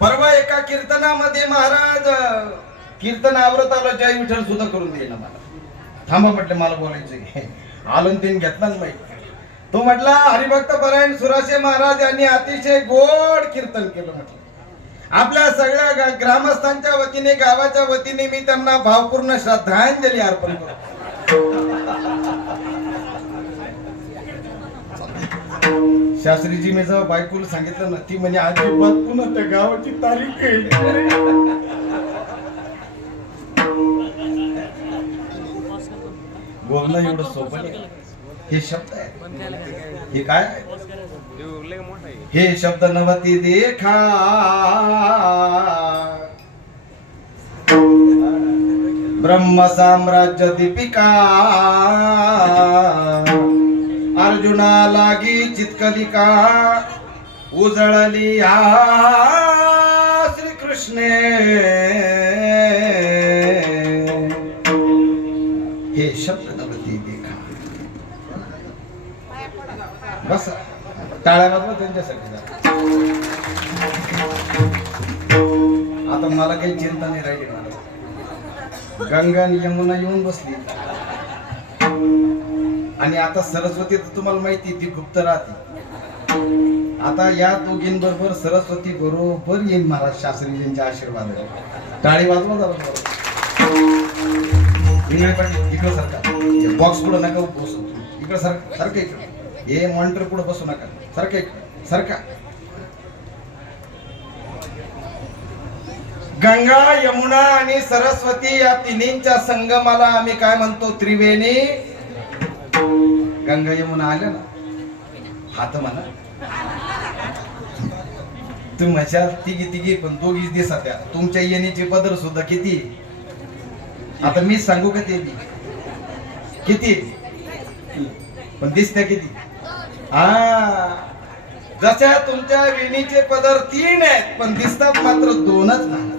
परवा एका कीर्तनामध्ये महाराज कीर्तन आवरत आलं जय विठ्ठल सुद्धा करून देईना मला. थांबा म्हटलं मला बोलायचंय. आलं तीन घेतलाच माहिती. तो म्हटला हरिभक्त परायण सुरासे महाराज यांनी अतिशय गोड कीर्तन केलं. म्हटलं आपल्या सगळ्या ग्रामस्थांच्या वतीने गावाच्या वतीने मी त्यांना भावपूर्ण श्रद्धांजली अर्पण करतो. शास्त्रीजी मी जेव्हा बायकोला सांगितलं ना ती म्हणजे अजिबात पुन्हा त्या गावाची तारीख बोलणं एवढं सोपं नाही. हे शब्द आहे हे काय हे शब्द नवती देखा ब्रह्म साम्राज्य दीपिका अर्जुना लागी चितकलिका उजळली श्री कृष्णे. हे शब्द नवती देखा. बस टाळ्या वाजवा त्यांच्यासाठी. आता मला काही चिंता नाही राहिली. मला गंगा आणि यमुना येऊन बसली आणि आता सरस्वती तर तुम्हाला माहिती ती गुप्त राहते. आता या दोघींबरोबर सरस्वती बरोबर येईल महाराज शास्त्रीजींच्या आशीर्वाद. टाळी वाजवा जरा. इंगळे पाटील इकडं सारखा बॉक्स पुढं नका बसू. इकडं सारखं इकडं. हे मॉनिटर पुढे बसू नका. सारखं इकडं सारखा. गंगा यमुना आणि सरस्वती या तिन्हींच्या संगमाला आम्ही काय म्हणतो त्रिवेणी. गंगा यमुना आल्या ना हात म्हणा. तू माझ्या तिघी पण दोघीच दिसत त्या. तुमच्या येणीचे पदर सुद्धा किती. आता मी सांगू का ते किती पण दिसत्या किती. जशा तुमच्या वेणीचे पदर 3 आहेत पण दिसतात मात्र 2च नाही.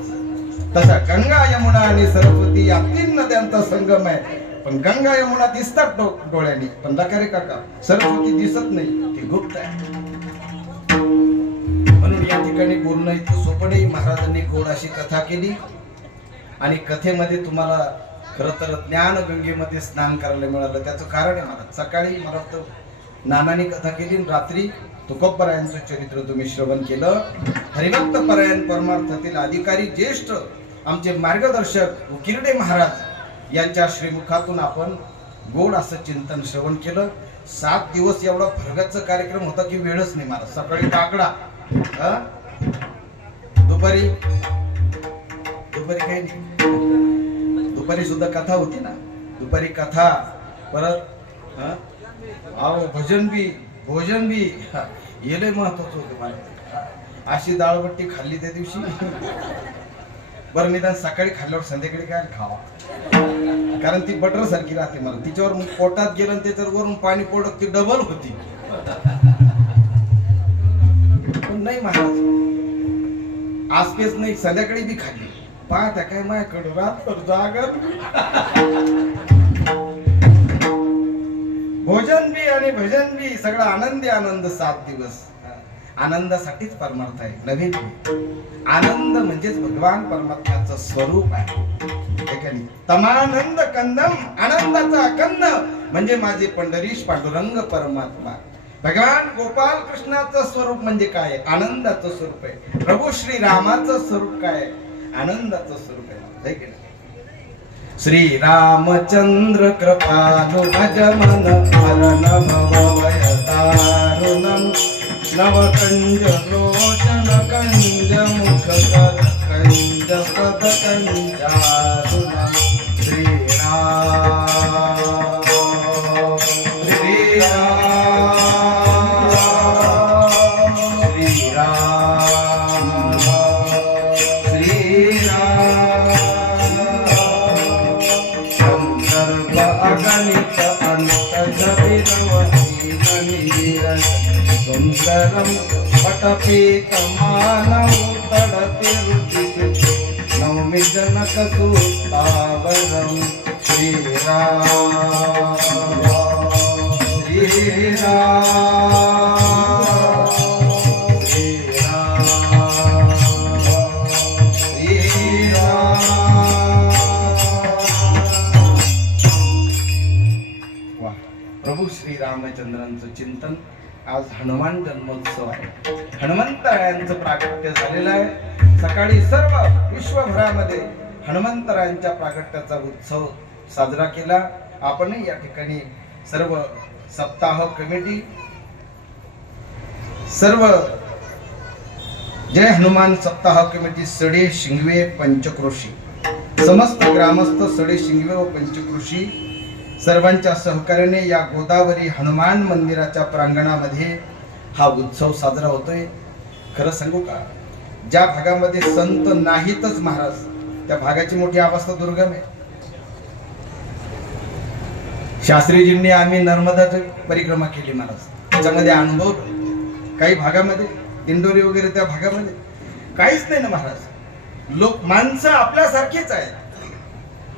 तसा गंगा यमुना आणि सरस्वती या 3 नद्यांचा संगम आहे. पण गंगा यमुना दिसतात डोळ्यांनी पण लकारे काका सरस्वती दिसत नाही. ती गुप्त आहे. म्हणून या ठिकाणी बोलणं इतकं सोपं नाही. महाराजांनी गोड अशी कथा केली आणि कथेमध्ये तुम्हाला खरं तर ज्ञान गंगेमध्ये स्नान करायला मिळालं. त्याचं कारण आहे मला सकाळी मला वाटतं नानाने कथा केली. रात्री तुकोबरायांचं चरित्र तुम्ही श्रवण केलं. हरिभक्त परायण परमार्थातील अधिकारी ज्येष्ठ आमचे मार्गदर्शक उकिरडे महाराज यांच्या श्रीमुखातून आपण गोड असं चिंतन श्रवण केलं. 7 दिवस एवढा भरगतचा कार्यक्रम होता की वेळच नाही मला. सकाळी काकडा दुपारी काही नाही. दुपारी सुद्धा कथा होती ना. दुपारी कथा परत भोजन बी हे लय महत्वाचं होतं मला. अशी डाळबट्टी खाल्ली त्या दिवशी. बरं निदान सकाळी खाल्ल्यावर संध्याकाळी काय खावा कारण ती बटर सारखी राहते. मला तिच्यावर पोटात गेलं आणि त्याच्यावर वरून पाणी पडत ती डबल होती. पण नाही महाराज आसपेस नाही. संध्याकाळी बी खाल्ली. पाहता काय माझ्याकडे रात्र जागर भोजन बी आणि भजन बी सगळं आनंद 7 दिवस. आनंदासाठीच परमार्थ आहे. नवीन आनंद म्हणजेच भगवान परमात्म्याचं स्वरूप आहे. तमानंद कंदम आनंदाचा कंद म्हणजे माझे पंढरीश पांडुरंग परमात्मा. भगवान गोपाल कृष्णाचं स्वरूप म्हणजे काय. आनंदाचं स्वरूप आहे. प्रभू श्री रामाचं स्वरूप काय. आनंदाचं स्वरूप आहे. श्री रामचंद्र कृपालु भज मन हरण भवभय तारुणं नवकंज लोचन कंज मुख कर कंज पद कंजारुणं. श्री राम श्री राम श्री राम श्री राम. अगणित अंत जविरवती नीरज सुंदरम पटपीत मानव तडते रुचि जनक सुतावरम श्रीराम प्रभू श्री रामचंद्रांचं चिंतन. आज हनुमान जन्मोत्सव आहे. हनुमंतरायांचं प्रागट्य झालेलं आहे. सकाळी सर्व विश्वभरामध्ये हनुमंतरायांच्या प्रागट्याचा उत्सव साजरा केला. आपणही या ठिकाणी सर्व सप्ताह कमिटी, सर्व जय हनुमान सप्ताह कमिटी सडे शिंगवे पंचक्रोशी, समस्त ग्रामस्थ सडे शिंगवे व पंचक्रोशी सर्वांच्या सहकार्याने या गोदावरी हनुमान मंदिराच्या प्रांगणामध्ये हा उत्सव साजरा होतोय. खरं सांगू का, ज्या भागामध्ये संत नाहीतच महाराज, त्या भागाची मोठी अवस्था दुर्गम आहे. शास्त्रीजींनी आम्ही नर्मदाची परिक्रमा केली महाराज, त्याच्यामध्ये अनुभव काही भागामध्ये दिंडोरी वगैरे त्या भागामध्ये काहीच नाही ना महाराज. लोक माणसं आपल्यासारखीच आहेत,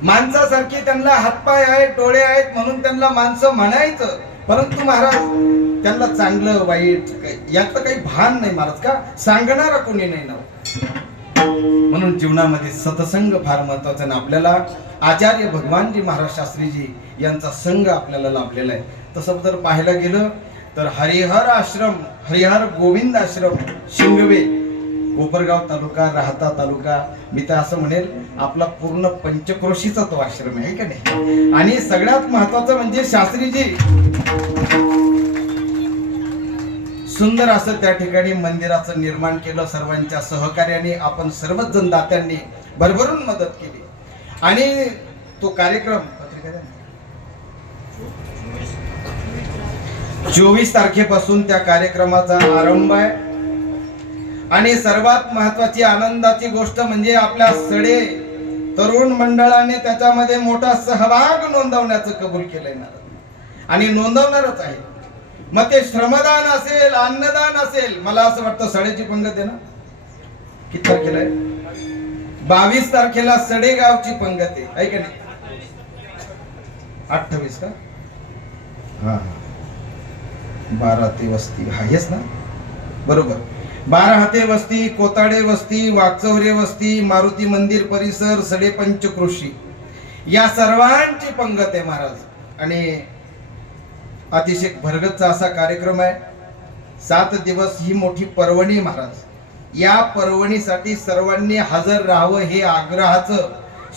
माणसासारखी त्यांना हातपाय आहेत, डोळे आहेत म्हणून त्यांना माणसं म्हणायचं, परंतु महाराज त्यांना चांगलं वाईट याचं काही भान नाही महाराज. का सांगणारा कोणी नाही ना. म्हणून जीवनामध्ये सत्संग फार महत्वाचा आहे. आपल्याला आचार्य भगवानजी महाराज शास्त्रीजी यांचा संघ आपल्याला लाभलेला आहे. तसं जर पाहायला गेलं तर हरिहर आश्रम, हरिहर गोविंद आश्रम शिंगवे, कोपरगाव तालुका, राहता तालुका, मी तर असं म्हणेल आपला पूर्ण पंचक्रोशीचा तो आश्रम आहे का नाही. आणि सगळ्यात महत्वाचं म्हणजे शास्त्रीजी सुंदर असं त्या ठिकाणी मंदिराचं निर्माण केलं. सर्वांच्या सहकार्याने आपण सर्वच जण दात्यांनी भरभरून मदत केली. आणि तो कार्यक्रम 24 तारखेपासून त्या कार्यक्रमाचा आरंभ आहे. आणि सर्वात महत्वाची आनंदाची गोष्ट म्हणजे आपल्या सडे तरुण मंडळाने त्याच्यामध्ये मोठा सहभाग नोंदवण्याचं कबूल केलंय ना, आणि नोंदवणारच आहे. मग ते श्रमदान असेल, अन्नदान असेल, मला असं वाटतं सडेची पंगत आहे ना. किती तारखेला आहे? 22 तारखेला सडे गावची पंगत आहे का नाही? 28 का? हा, 12 ते वस्ती आहेच ना, बरोबर. 12 हाते वस्ती, कोताडे वस्ती, वाकचौरे वस्ती, मारुती मंदिर परिसर, सडे पंचक्रोशी या सर्वांची पंगत आहे महाराज. आणि अतिशय भरगतचा असा कार्यक्रम आहे. 7 दिवस ही मोठी पर्वणी महाराज. या पर्वणीसाठी सर्वांनी हजर राहावं हे आग्रहाचं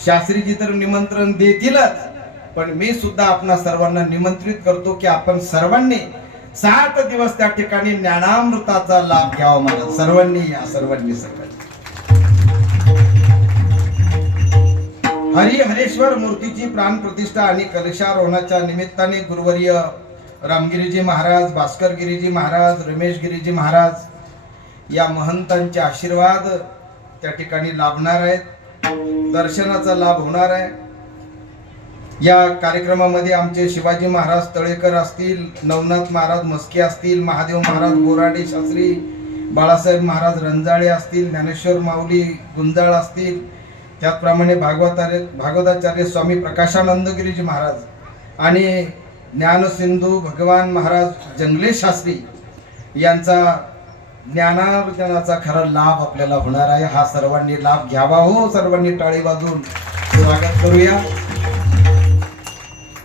शास्त्रीजी तर निमंत्रण देतीलच, पण मी सुद्धा आपणा सर्वांना निमंत्रित करतो की आपण सर्वांनी 7 दिवस त्या ठिकाणी ज्ञानामृताचा लाभ घ्यावा महाराज. सर्वांनी या, सर्वांनी. हरिहरेश्वर मूर्तीची प्राण प्रतिष्ठा आणि कलशारोहणाच्या निमित्ताने गुरुवर्य रामगिरीजी महाराज, भास्कर गिरीजी महाराज, रमेश गिरीजी महाराज या महंतांचे आशीर्वाद त्या ठिकाणी लाभणार आहेत. दर्शनाचा लाभ होणार आहे. या कार्यक्रमामध्ये आमचे शिवाजी महाराज तळेकर असतील, नवनाथ महाराज मस्के असतील, महादेव महाराज बोराडे शास्त्री, बाळासाहेब महाराज रंजाळे असतील, ज्ञानेश्वर माऊली गुंजाळ असतील, त्याचप्रमाणे भागवताचार्य स्वामी प्रकाशानंद गिरीजी महाराज आणि ज्ञानसिंधू भगवान महाराज जंगले शास्त्री यांचा ज्ञानार्जनाचा खरा लाभ आपल्याला होणार आहे. हा सर्वांनी लाभ घ्यावा. हो, सर्वांनी टाळी वाजवून स्वागत करूया.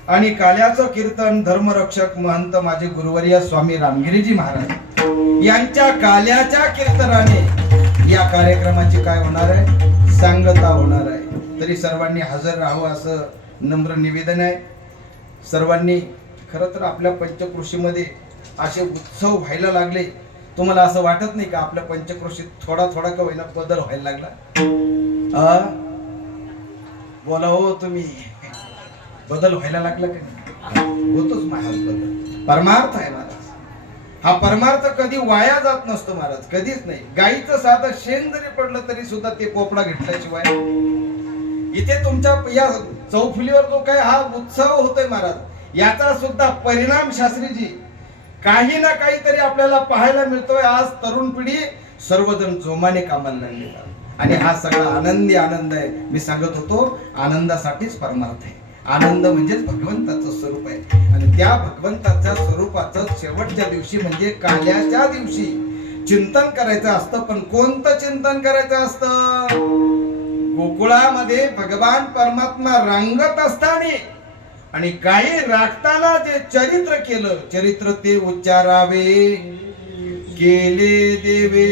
आणि काल्याचं कीर्तन धर्मरक्षक महंत माझे गुरुवर्य स्वामी रामगिरीजी महाराज यांच्या काल्याच्या कीर्तनाने या कार्यक्रमाची काय होणार आहे? सांगता होणार आहे. तरी सर्वांनी हजर राहावं असं नम्र निवेदन आहे. सर्वांनी खरं तर आपल्या पंचक्रोशीमध्ये असे उत्सव व्हायला लागले. तुम्हाला असं वाटत नाही का आपल्या पंचक्रोशीत थोडा थोडा का होईना बदल व्हायला लागला? बोला हो तुम्ही, बदल व्हायला लागला का नाही? होतोच महाराज बदल. परमार्थ आहे महाराज. हा परमार्थ कधी वाया जात नसतो महाराज, कधीच नाही. गाईचं साधं शेण जरी पडलं तरी सुद्धा ते पोपडा घेतल्याशिवाय. इथे तुमच्या या चौफुलीवर जो काय हा उत्सव होतोय महाराज, याचा सुद्धा परिणाम शास्त्रीजी काही ना काहीतरी आपल्याला पाहायला मिळतोय. आज तरुण पिढी सर्वजण जोमाने कामाला लागलेला आणि हा सगळा आनंदी आनंद आहे. मी सांगत होतो आनंदासाठीच परमार्थ आहे. आनंद म्हणजेच भगवंताचं स्वरूप आहे आणि त्या भगवंताच्या स्वरूपाचं शेवटच्या दिवशी म्हणजे काल्याच्या दिवशी चिंतन करायचं असतं. पण कोणतं चिंतन करायचं असतं? गोकुळामध्ये भगवान परमात्मा रांगत असताना आणि गायी राखताना जे चरित्र केलं, चरित्र ते उच्चारावे केले देवे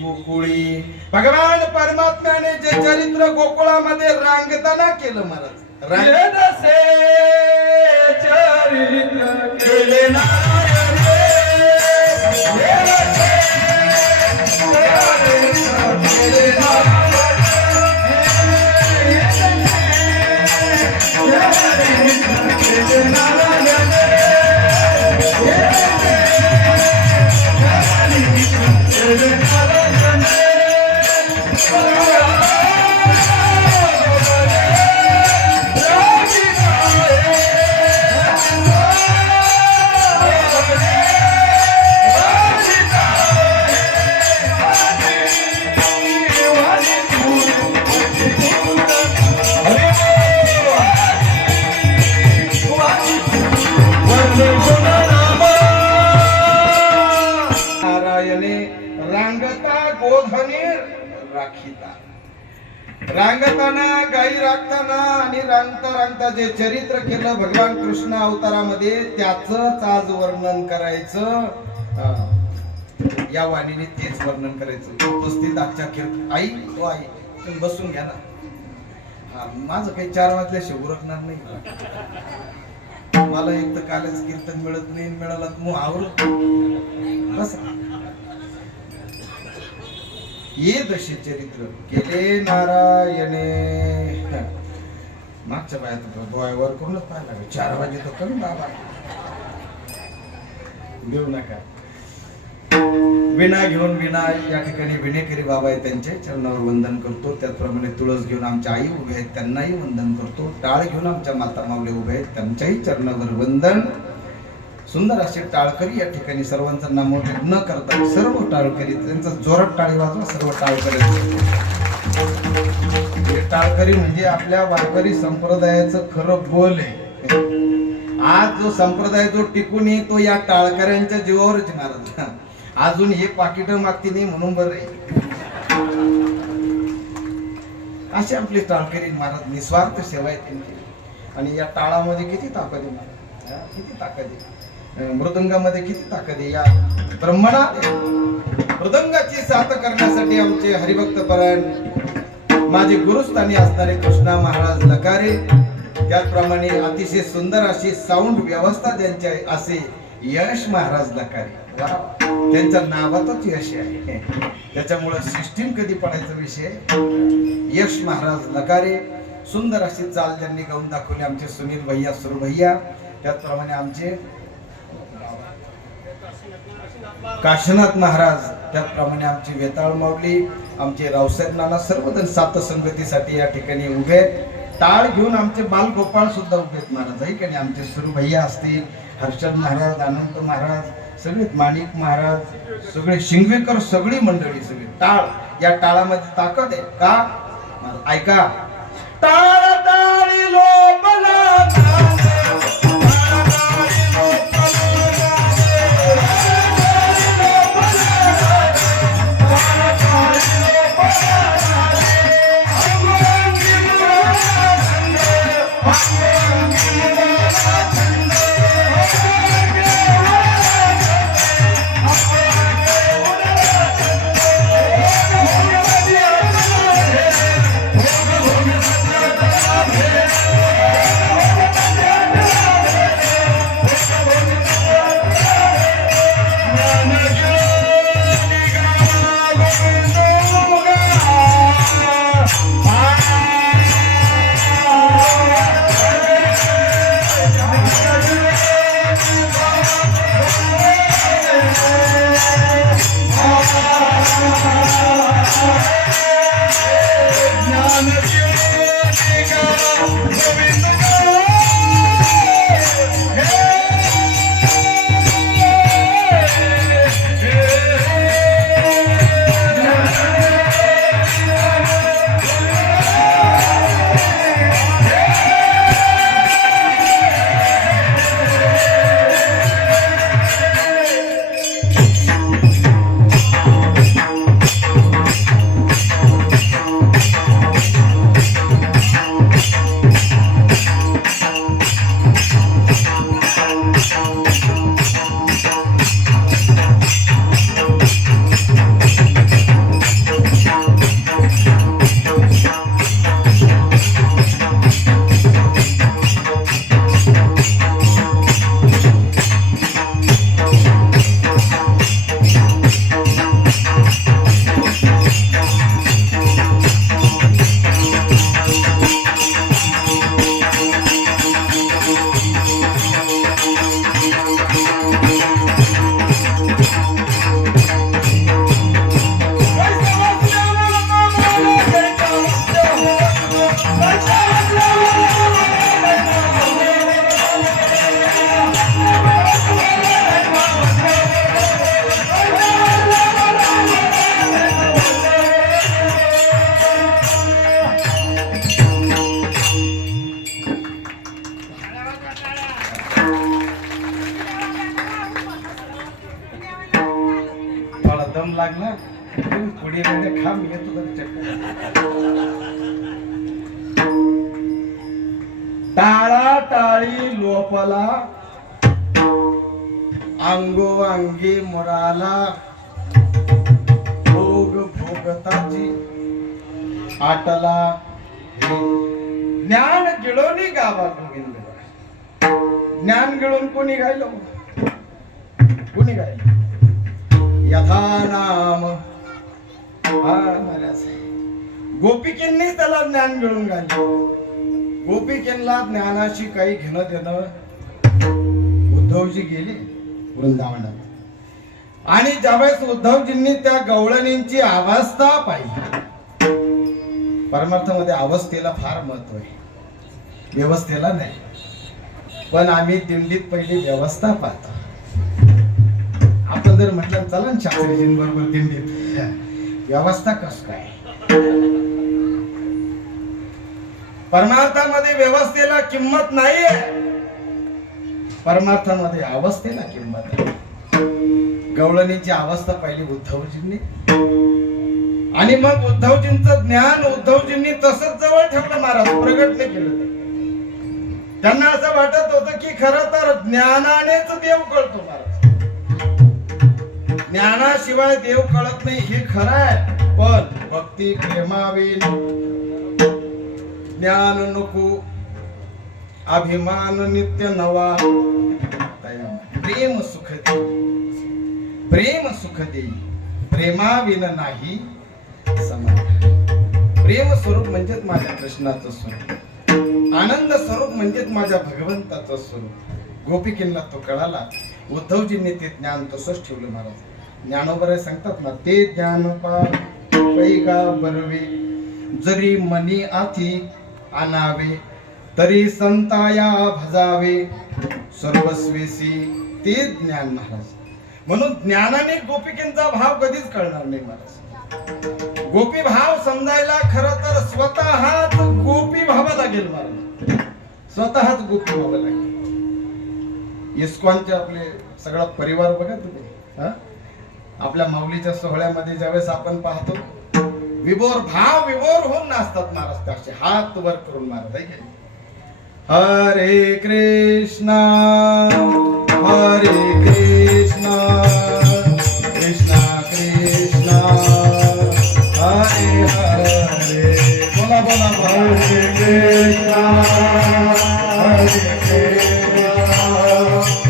गोकुळी. भगवान परमात्म्याने जे चरित्र गोकुळामध्ये रांगताना केलं महाराज, चरित्र केले ना रांगताना गायी राखताना आणि रांगता जे चरित्र केलं भगवान कृष्ण अवतारामध्ये त्याच आज वर्णन करायचं. या वाणीने तेच वर्णन करायचं. उपस्थित आजच्या कीर्तन आई तो आई तुम्ही बसून घ्या ना. माझं काही 4 वाजल्याशिवाय उरकणार नाही. मला एक तर कालच कीर्तन मिळत नाही, मिळाला मग आवरत बस. ये दशे चरित्र केले नारायणे. मागच्या बायात डोळ्यावर करूनच पाहायला लागेल. 4 वाजे तर कमी बाबा घेऊ नका. विणा घेऊन विणा या ठिकाणी विणेकरी बाबा आहे, त्यांचे चरणावर वंदन करतो. त्याचप्रमाणे तुळस घेऊन आमच्या आई उभे आहेत, त्यांनाही वंदन करतो. टाळ घेऊन आमच्या माता मावले उभे आहेत, त्यांच्याही चरणावर वंदन. सुंदर असे टाळकरी या ठिकाणी सर्वांचं नामोल्लेख न करता सर्व टाळकरी त्यांचा जोरात टाळी वाजवा. सर्व टाळकरी टाळकरी म्हणजे आपल्या वारकरी संप्रदायाचं खरं बोल आहे. आज जो संप्रदाय जो टिकून आहे तो या टाळकऱ्यांच्या जीवावरच महाराज. अजून हे पाकिट मागती नाही म्हणून बरं आहे. अशी आपली टाळकरी महाराज निस्वार्थ सेवा आहे त्यांची. आणि या टाळामध्ये किती ताकद आहे महाराज, किती ताकद आहे. मृदंगामध्ये किती ताकद आहे. या ब्रह्मणात मृदंगाची साथ करण्यासाठी आमचे हरिभक्त परायण माझे गुरुस्थानी असणारे कृष्णा महाराज लकारे, त्याचप्रमाणे अतिशय सुंदर अशी साऊंड व्यवस्था ज्यांची आहे असे यश महाराज लकारे. त्यांच्या नावातच यश आहे, त्याच्यामुळे सिस्टीम कधी पडायचा विषय. यश महाराज लकारे सुंदर अशी चाल त्यांनी गाऊन दाखवली. आमचे सुनील भैया सुरू भैया, त्याचप्रमाणे आमचे काशीनाथ महाराज, त्याचप्रमाणे आमची वेताळ माऊली, आमचे रावसाहेब नाना सर्वजण सात संगतीसाठी या ठिकाणी उभे आहेत. टाळ घेऊन आमचे बालगोपाळ सुद्धा उभे आहेत महाराज आहे की नाही. आमचे सुरू भैया असतील, हर्षद महाराज, अनंत महाराज, सगळे माणिक महाराज, सगळे शिंगवेकर, सगळी मंडळी सगळी. टाळ या टाळामध्ये ताकद आहे का ऐका. टाळ टाळी लोपला वडी रेड्या खा, मी येतो तरी चटणी. टाळा टाळी लोपला, अंगोअंगी मुराला, भोग भोगताची आटला. ज्ञान गिळोनी गावा गोविंद. ज्ञान गिळून कोणी गायलो? कोणी गायलो? यथा नाम. गोपिकेंनी त्याला ज्ञान गिळून गायलं. गोपिकेंना ज्ञानाशी काही घेणं देणं. उद्धवजी गेले वृंदावनात आणि ज्यावेळेस उद्धवजींनी त्या गवळणींची अवस्था पाहिली. परमार्थामध्ये अवस्थेला फार महत्व आहे, व्यवस्थेला नाही. पण आम्ही दिंडीत पहिली व्यवस्था पाहतो. आपण जर म्हटलं चला शास्त्रीजींबरोबर दिंडीत, व्यवस्था कस काय? परमार्थामध्ये व्यवस्थेला किंमत नाहीये, परमार्थामध्ये अवस्थेला किंमत आहे. गवळणीची अवस्था पाहिली उद्धवजींनी आणि मग उद्धवजींचं ज्ञान उद्धवजींनी तसंच जवळ ठेवलं. महाराज प्रगट नाही केलं. त्यांना असं वाटत होतं की खरं तर ज्ञानानेच देव कळतो. महाराज ज्ञानाशिवाय देव कळत नाही हे खरं आहे, पण भक्ती प्रेमाविन ज्ञान नको, अभिमान नित्य नवा. प्रेम सुख दे, प्रेम सुख दे, प्रेमाविन नाही समाधान. प्रेम स्वरूप म्हणजेच माझ्या कृष्णाचं स्वरूप, आनंद स्वरूप म्हणजेच माझ्या भगवंताचं स्वरूप. गोपिकेंना तो कळाला. उद्धवजींनी ते ज्ञान तसंच ठेवलं. महाराज ज्ञानोबर सांगतात ना, ते ज्ञान पैगा बरवे, जरी मनी आथी आणावे, तरी संताया भजावे, सर्वस्वेसी ते ज्ञान. महाराज म्हणून ज्ञानाने गोपिकेंचा भाव कधीच कळणार नाही. महाराज गोपी भाव समजायला खरं तर स्वतःच गोपी व्हावं लागेल. महाराज स्वतःच गोपी व्हावं लागेल. इस्कॉनचे आपले सगळा परिवार बघा तुम्ही. आपल्या माऊलीच्या सोहळ्यामध्ये ज्यावेळेस आपण पाहतो, विभोर भाव विभोर होऊन नाचतात महाराज. त्याचे हात वर करून महाराज आहे. हरे कृष्णा हरे कृष्णा कृष्णा कृष्णा हरे हरे. बोला बोला हरे कृष्णा हरे कृष्णा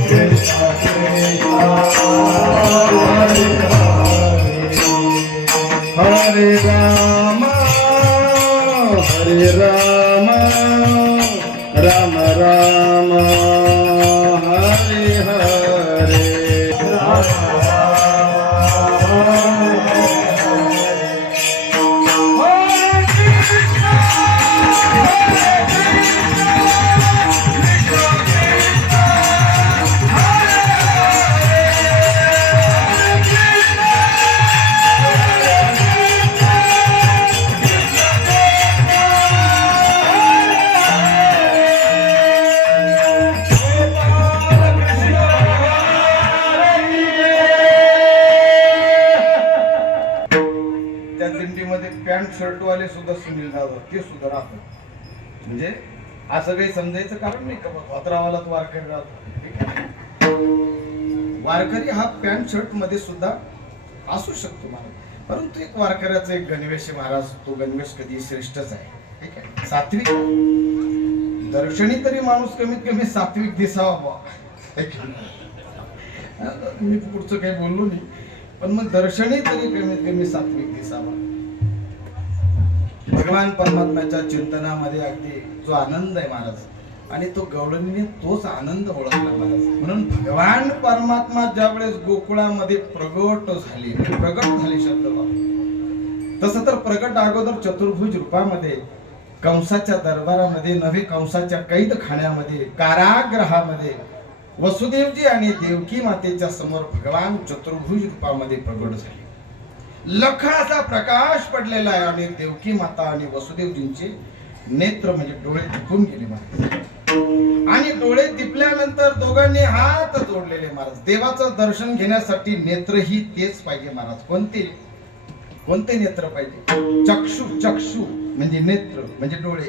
कृष्णा कृष्णा हरे हरे. हरे राम हरे राम राम राम हरे हरे. पॅन्ट शर्ट वाले सुद्धा सुनील दादा ते सुद्धा राहतात. म्हणजे असं काही समजायचं कारण नाही का धोत्रावाला वारकरी राहतो. वारकरी हा पॅन्ट शर्ट मध्ये सुद्धा असू शकतो महाराज. परंतु एक वारकऱ्याचा एक गणवेश महाराज, तो गणवेश कधी श्रेष्ठच आहे. ठीक आहे, सात्विक दर्शनी तरी माणूस कमीत कमी सात्विक दिसावा. मी पुढचं काही बोललो नाही, पण मग दर्शनी तरी कमीत कमी सात्विक दिसावा. भगवान परमात्म्याच्या चिंतनामध्ये अगदी जो आनंद आहे महाराज, आणि तो गवळणीने तोच आनंद ओळखला महाराज. म्हणून भगवान परमात्मा ज्यावेळेस गोकुळामध्ये प्रगट झाले शब्द तसं तर प्रगट अगोदर चतुर्भुज रूपामध्ये कंसाच्या दरबारामध्ये नव्हे, कंसाच्या कैद खाण्यामध्ये कारागृहामध्ये वसुदेवजी आणि देवकी मातेच्या समोर भगवान चतुर्भुज रूपामध्ये प्रगट झाले. लखाचा प्रकाश पडलेला आहे आणि देवकी माता आणि वसुदेवजींचे नेत्र म्हणजे डोळे दिपून गेले महाराज. आणि डोळे दिपल्यानंतर दोघांनी हात जोडलेले महाराज. देवाचं दर्शन घेण्यासाठी नेत्रही तेच पाहिजे महाराज. कोणते नेत्र पाहिजे? चक्षु, चक्षु म्हणजे नेत्र म्हणजे डोळे.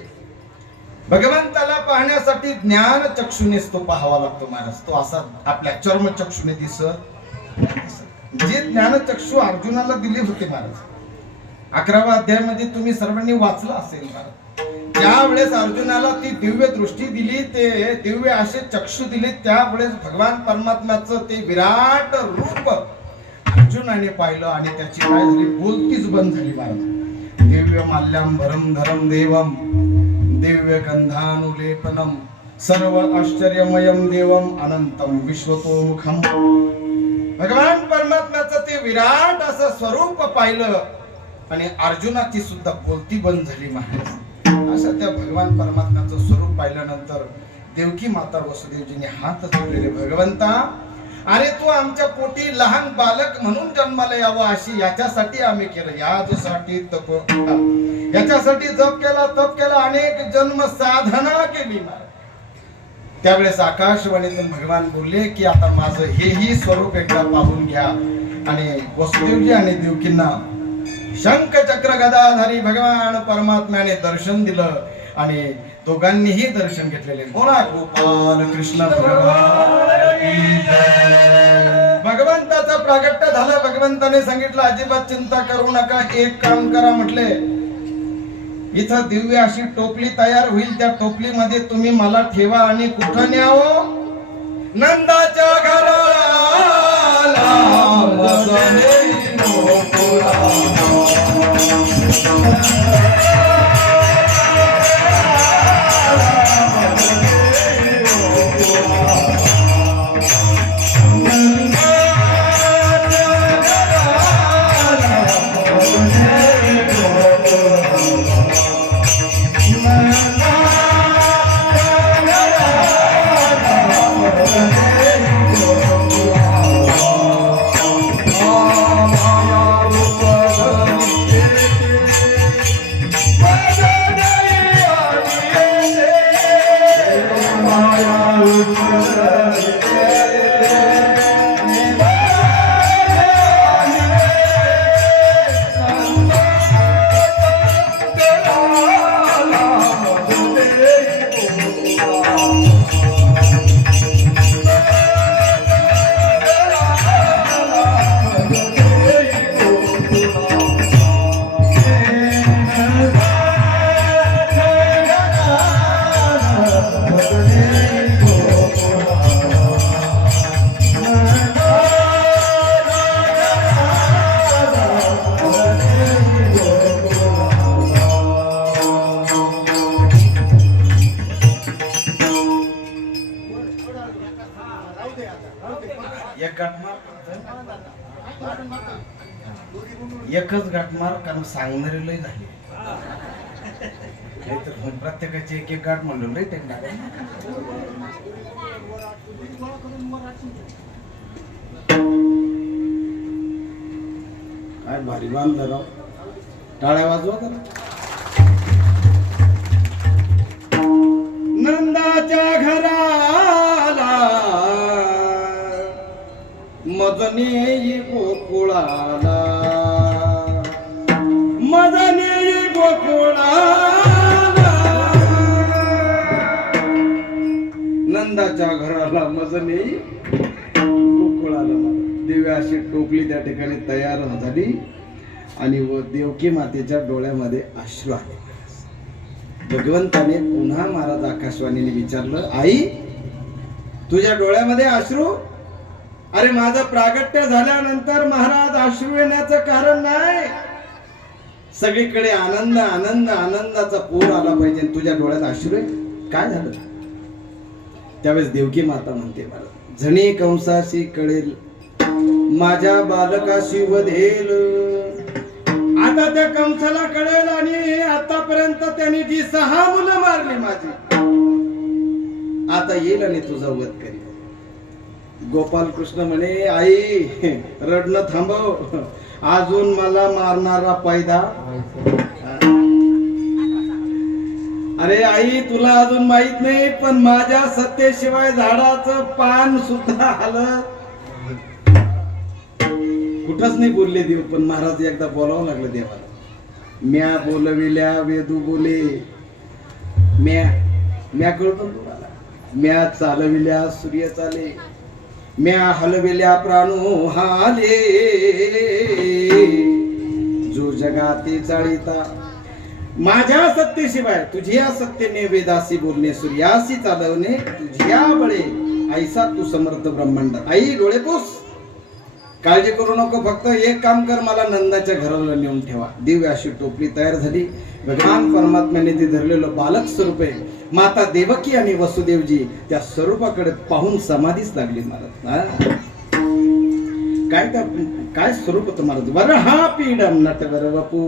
भगवंताला पाहण्यासाठी ज्ञान चक्षुनेच तो पाहावा लागतो महाराज. तो असा आपल्या चर्म चक्षुने दिसत. जे ज्ञान चक्षु अर्जुनाला दिले होते महाराज, 11व्या अध्यायामध्ये तुम्ही सर्वांनी वाचलं असेल महाराज. ज्या वेळेस अर्जुनाला ती दिव्य दृष्टी दिली, ते दिव्य असे चक्षु दिले, त्यावेळेस भगवान परमात्म्याचं ते विराट रूप अर्जुनाने पाहिलं आणि त्याची काय झाली, बोलतीच बंद झाली महाराज. दिव्य माल्याम्बरम धरम देवम दिव्य गंधानुलेपनम सर्व आश्चर्यमयम देवम अनंतम विश्वतोमुखम. भगवान परमात्म्याचं ते विराट असं स्वरूप पाहिलं आणि अर्जुनाची सुद्धा बोलती बंद झाली महाराज. असं त्या भगवान परमात्म्याचं स्वरूप पाहिल्यानंतर देवकी माता वसुदेवजीने हात जोडलेले, भगवंता अरे तू आमच्या पोटी लहान बालक म्हणून जन्माला यावं अशी याच्यासाठी आम्ही केलं, याच्यासाठी तप, याच्यासाठी जप केला, तप केला, अनेक जन्म साधना केली. त्यावेळेस आकाशवाणीतून भगवान बोलले की आता माझं हेही स्वरूप एकदा पाहून घ्या. आणि वसुदेवजी आणि देवकींना शंख चक्र गदाधारी भगवान परमात्म्याने दर्शन दिलं आणि दोघांनीही दर्शन घेतलेले. बोला गोपाल कृष्ण भगवंताचा प्रागट्य झाला. भगवंताने सांगितलं अजिबात चिंता करू नका, एक काम करा म्हटले, इथं दिव्य अशी टोपली तयार होईल, त्या टोपलीमध्ये तुम्ही मला ठेवा आणि कुठं न्यावं, नंदाच्या घराला. एकच गाठ मार, कारण सांगणारे लय झाले, प्रत्येकाची एक एक गाठ म्हणून लय टाइम लागेल. काय भारी बांधलं राव, टाळ्या वाजवा तर. नंदाच्या घराला मजने गोकुळाला, मजने गोकुळाला, नंदाच्या घराला मजने गोकुळाला. दिव्या अशी टोपली त्या ठिकाणी तयार झाली आणि व देवकी मातेच्या डोळ्यामध्ये अश्रू आले. भगवंताने पुन्हा महाराज आकाशवाणीने विचारलं, आई तुझ्या डोळ्यामध्ये अश्रू? अरे माझं प्रागट्य झाल्यानंतर महाराज अश्रू येण्याचं कारण नाही, सगळीकडे आनंद आनंद आनंदाचा पूर आला पाहिजे, तुझ्या डोळ्यात अश्रू आहे, काय झालं? त्यावेळेस देवकी माता म्हणते, महाराज झणी कंसाशी कळेल माझ्या बालकाशी वधेल. आता त्या कंसाला कळेल आणि आतापर्यंत त्यांनी जी 6 मुलं मारली माझी, आता येईल आणि तुझा वध करेल. गोपाल कृष्ण म्हणे, आई रडणं थांबव, अजून मला मारणारा पैदा. अरे आई तुला अजून माहित नाही, पण माझ्या सत्तेशिवाय झाडाचं पान सुद्धा हलत. कुठंच नाही बोलले देव, पण महाराज एकदा बोलावं लागलं देवाला. म्या बोलविल्या वेदू बोले, म्या कळतो तुम्हाला. म्या चालविल्या सूर्य चाले, म्या हलविल्या प्राणो हाले. जो जगाते चाळीता माझ्या सत्तेशिवाय, तुझ्या सत्तेने वेदासी बोलणे, सूर्यासी चालवणे, तुझ्या बळे ऐसा तू समर्थ ब्रह्मांड. आई डोळे पुस, काळजी करू नको, फक्त एक काम कर, मला नंदाच्या घराला नेऊन ठेवा. दिव्य अशी टोपली तयार झाली. भगवान परमात्म्याने ते धरलेलं बालक स्वरूप आहे. माता देवकी आणि वसुदेवजी त्या स्वरूपाकडे पाहून समाधीच लागली महाराज. काय स्वरूप होतं महाराज. वरहा पीडम नटवर वपू.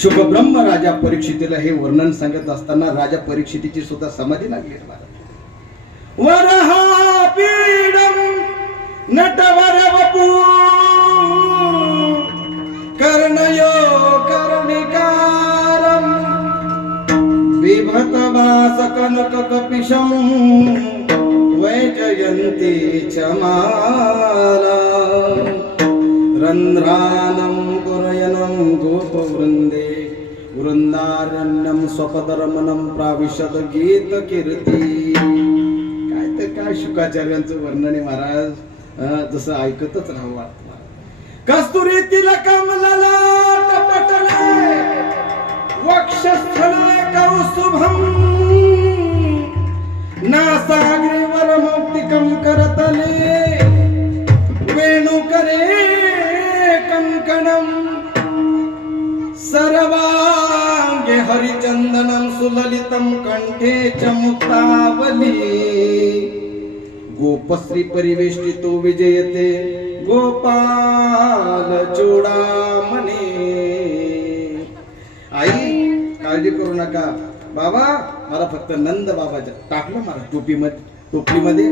शुभ ब्रह्म राजा परीक्षितीला हे वर्णन सांगत असताना राजा परीक्षितीची सुद्धा समाधी लागली महाराज. वरहा पीडम नटवर वपू कर्णयो कर्णिकारम बिभत वास कनक कपिशम वैजयंती चमाला रंध्रानम कुरयनम गोपवृंदे वृंदारण्यम स्वपदरमणम प्राविशद गीत कीर्ती. काय शुकाचार्यांचं वर्णन आहे महाराज. जसं ऐकतच राहावं वाटतं. कस्तुरी तिलकम ललाट पटले वक्षस्थले कौस्तुभम नासाग्रीवर मौक्तिकम करतले वेणुकरे कंकणम सर्वांगे हरिचंदनम सुललितम कंठे च मुक्तावली. गोपश्री परिवेष्टितो विजयते गोपाल चूडामणी. आई काळजी करू नका बाबा, मला फक्त नंद बाबाच्या टाकलं मला टोपलीमध्ये.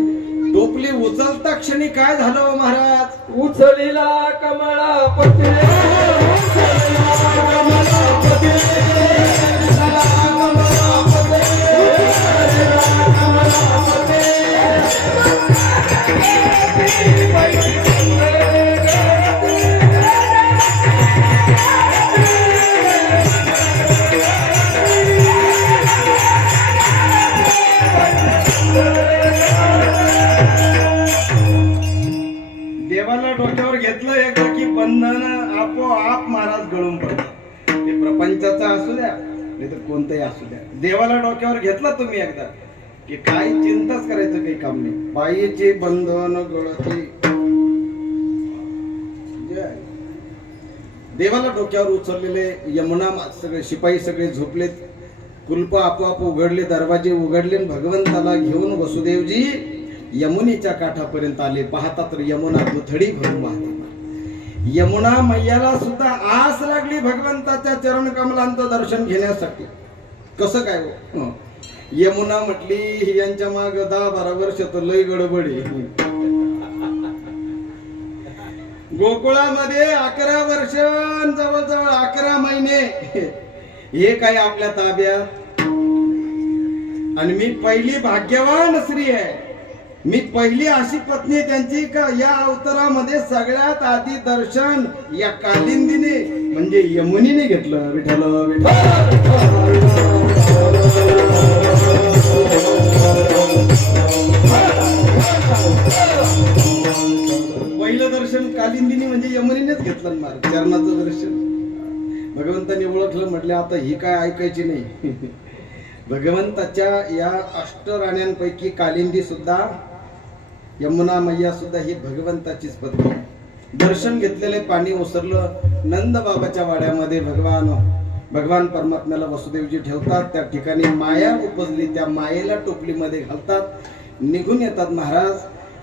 टोपली उचलता क्षणी काय झालं हो महाराज. उचलीला कमळा पत्रे, देवाला डोक्यावर घेतलं एकदा की बंधन आपोआप महाराज गळून पडतात. ते प्रपंचाचा असू द्या नाही तर कोणतंही असू द्या, देवाला डोक्यावर घेतला तुम्ही एकदा की काही चिंताच करायचं काही काम नाही. बाईचे बंधन गळती. देवाला डोक्यावर उचललेले यमुना सगळे शिपाई सगळे झोपलेत. कुलप आपोआप उघडले, दरवाजे उघडले. भगवंताला घेऊन वसुदेवजी यमुनेच्या काठापर्यंत आले. पाहता तर यमुना दुथडी भरून वाहते. यमुना मैयाला सुद्धा आस लागली भगवंताच्या चरण कमलांचं दर्शन घेण्यासाठी. कसं काय हो. यमुना म्हटली यांच्या माग 10-12 वर्ष तर लय गडबडी. गोकुळामध्ये 11 वर्ष जवळजवळ 11 महिने हे काय आपल्या ताब्यात. आणि मी पहिली भाग्यवान स्त्री आहे. मी पहिली अशी पत्नी त्यांची का या अवतारामध्ये सगळ्यात आधी दर्शन या कालिंदीने म्हणजे यमुनीने घेतलं. विठ्ठल पहिलं दर्शन कालिंदीने म्हणजे यमुनीनेच घेतलं. महाराज चरणाचं दर्शन भगवंतांनी ओळखलं. म्हटलं आता ही काय ऐकायची नाही. भगवंताच्या या अष्टराण्यांपैकी कालिंदी सुद्धा, यमुना मैया सुद्धा ही भगवंताचीच पत्नी. दर्शन घेतलेले पाणी ओसरलं. नंद बाबाच्या वाड्यामध्ये भगवान परमात्म्याला वसुदेवजी ठेवतात. त्या ठिकाणी माया उपजली. त्या मायेला टोपलीमध्ये घालतात. निघून येतात महाराज.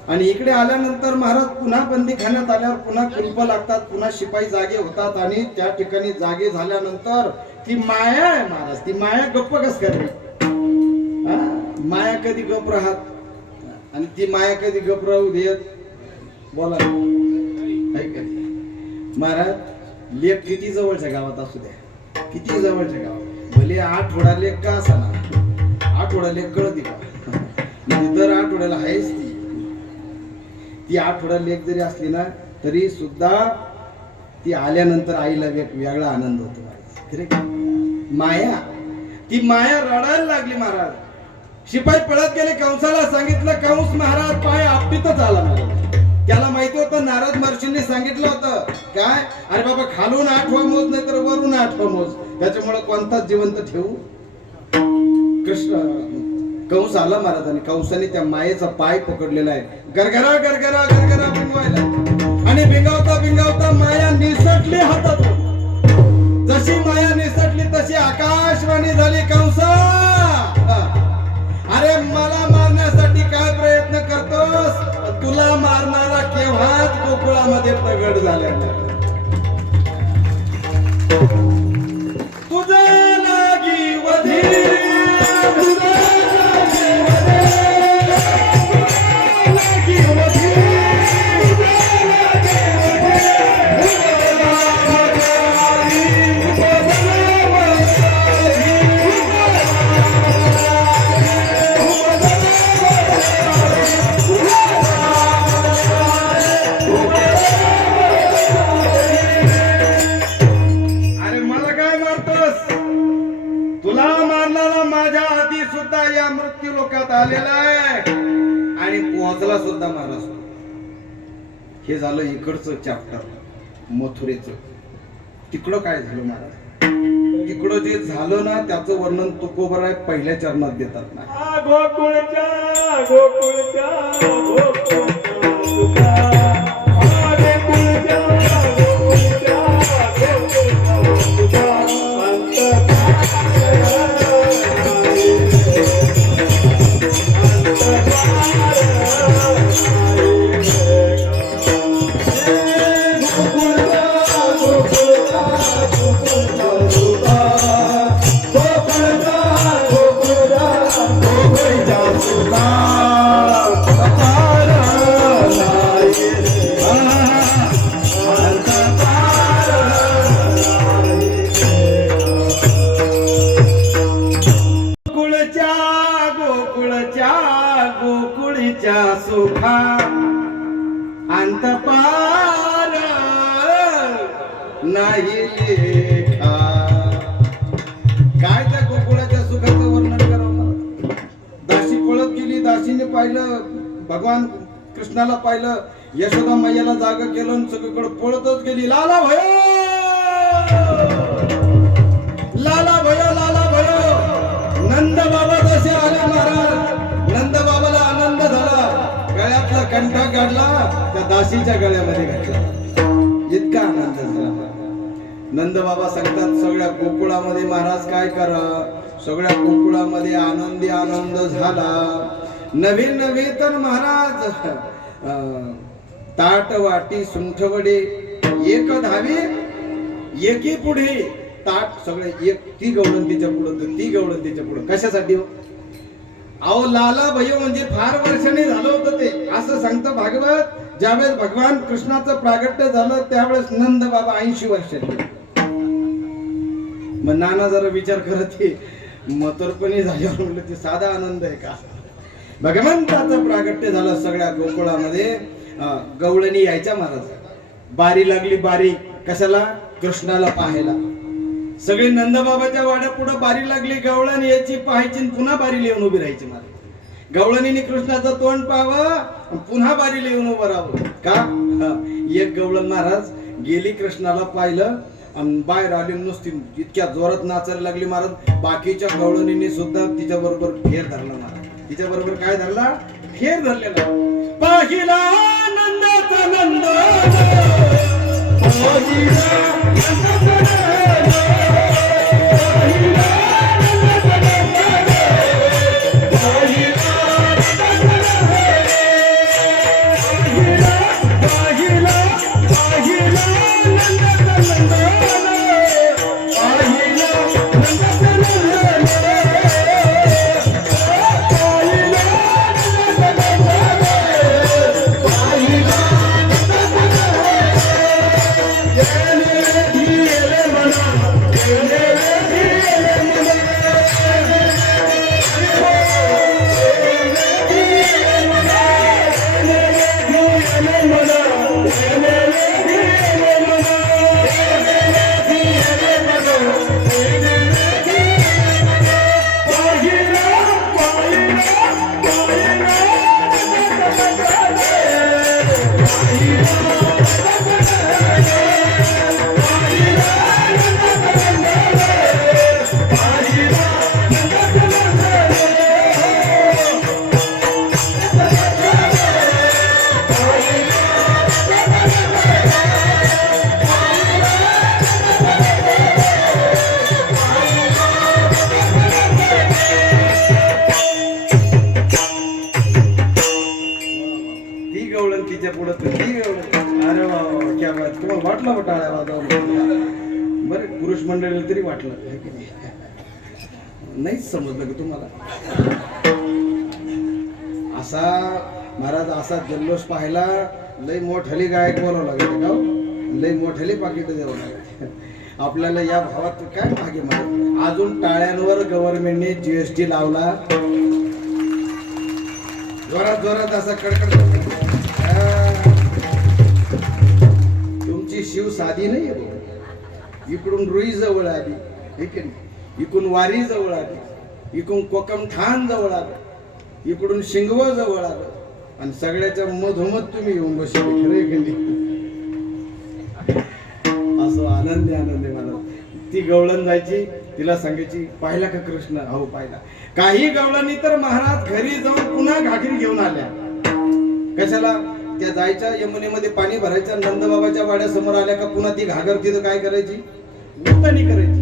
आणि इकडे आल्यानंतर महाराज पुन्हा बंदीखान्यात आल्यावर पुन्हा कुलप लागतात. पुन्हा शिपाई जागे होतात. आणि त्या ठिकाणी जागे झाल्यानंतर ती माया आहे महाराज. ती माया गप्प कस करते. माया कधी गप राहत आणि ती माया कधी गप राहू देत. बोला महाराज. लेख किती जवळच्या गावात असू द्या, किती जवळच्या गावात, भले आठवडा लेख का असा ना, आठवडा लेख कळत का. दर आठवड्याला आहेच ती आठवडा लेख जरी असली ना तरी सुद्धा ती आल्यानंतर आईला एक वेगळा आनंद होतो. खरे का? माया, ती माया रडायला लागली महाराज. शिपाई पळत गेले, कंसाला सांगितलं. कंस महाराज पाय आपटीतच आला महाराज. त्याला माहिती होतं नारद महर्षींनी सांगितलं होतं काय, अरे बाबा खालून 8वा मोज नाही तर वरून 8वा मोज, त्याच्यामुळे कोणताच जिवंत ठेवू. कृष्ण कंस आला महाराज आणि कंसाने त्या मायेचा पाय पकडलेला आहे. गरगरा गरगरा गरगरा भिंगवायला आणि भिंगावता भिंगावता माया निसटली हातातून. जशी माया निसटली तशी आकाशवाणी झाली. कंसा, अरे मला मारण्यासाठी काय प्रयत्न करतोस? तुला मारणारा केव्हाच गोकुळामध्ये प्रगट झाला. तुझा लागी वधीर, तुझा लागी वधीर, आलेला आहे आणि पोहोचला सुद्धा महाराज. हे झालं इकडचं चॅप्टर मथुरेचं. तिकडं काय झालं महाराज? तिकडं जे झालं ना त्याचं वर्णन तुकोबराय पहिल्या चरणात देतात ना. गोकुळच्या गोकुळच्या सुखा अंत पार नाही लेखा. काय त्या गोकुळाच्या सुखाचं वर्णन करावं मला? दासी पळत गेली, दासीने पाहिलं भगवान कृष्णाला पाहिलं, यशोदा मैयाला जागा केलं आणि सगळीकडे पळतच गेली. लाला भयो, लाला भयो, लाला भयो. नंद बाबा जसे आले महाराज, नंद बाबाला आनंद झाला. गळ्यातला कंठा काढला, त्या दासीच्या गळ्यामध्ये घातला. इतका आनंद झाला. नंद बाबा सांगतात सगळ्या गोकुळामध्ये महाराज काय करा, सगळ्या गोकुळामध्ये आनंदी आनंद झाला. नवीन नवीन तर महाराज ताट वाटी सुंठवडे एक धावे एकी पुढे ताट सगळे एक. ती गवळण तिच्या पुढं, ती गवळण तिच्या पुढं. कशासाठी हो? अहो लाला भयो म्हणजे फार वर्षांनी झालं होतं ते, असं सांगतं भागवत. ज्यावेळेस भगवान कृष्णाचं प्रागट्य झालं त्यावेळेस नंद बाबा 80 वर्षाचे. मग नाना जरा विचार करत की मतरपणी झाल्यावर म्हणलं ते साधा आनंद आहे का? भगवंताचं प्रागट्य झालं सगळ्या गोकुळामध्ये. गवळणी यायच्या महाराज. बारी लागली, बारी कशाला? कृष्णाला पाहायला. सगळे नंदबाबाच्या वाड्या पुढे बारी लागली, गवळण यायची, पाहायची, पुन्हा बारी येऊन उभी राहायची महाराज. गवळणीने कृष्णाचं तोंड पाहावं, पुन्हा बारी येऊन उभं राहावं. का? एक गवळण महाराज गेली, कृष्णाला पाहिलं आणि बाहेर आली नुसती इतक्या जोरात नाचायला लागली महाराज. बाकीच्या गवळणीने सुद्धा तिच्या बरोबर फेर धरला महाराज. तिच्या बरोबर काय धरला? फेर धरलेला. पाहिला नंदाचा नंद, वाटलं है की नाही? नाहीच समजलं की तुम्हाला असा महाराज असा जल्लोष पाहायला लय मोठ्याली गायक बोलावं लागेल का हो? लय मोठ्याली पाकिट द्यावं लागेल आपल्याला या भावात काय मागे मागे अजून टाळ्यांवर गव्हर्नमेंटने जीएसटी लावला जोरात जोरात असा कडकड तुमची शिव साधी नाही आहे इकडून रुई जवळ आली हे की नाही इकडून वारी जवळ आली इकडून कोकम ठाण जवळ आलं इकडून शिंगव जवळ आलं आणि सगळ्याच्या मधोमध तुम्ही येऊन बसले खरे की नाही असं आनंदी मला ती गवळण जायची तिला सांगायची पाहिला का कृष्ण हो पाहिला काही गवळणी तर महाराज घरी जाऊन पुन्हा घागरी घेऊन आल्या कशाला त्या जायच्या यमुनेमध्ये पाणी भरायच्या नंदबाबाच्या वाड्यासमोर आल्या का पुन्हा ती घागर तिथं काय करायची उतानी करायची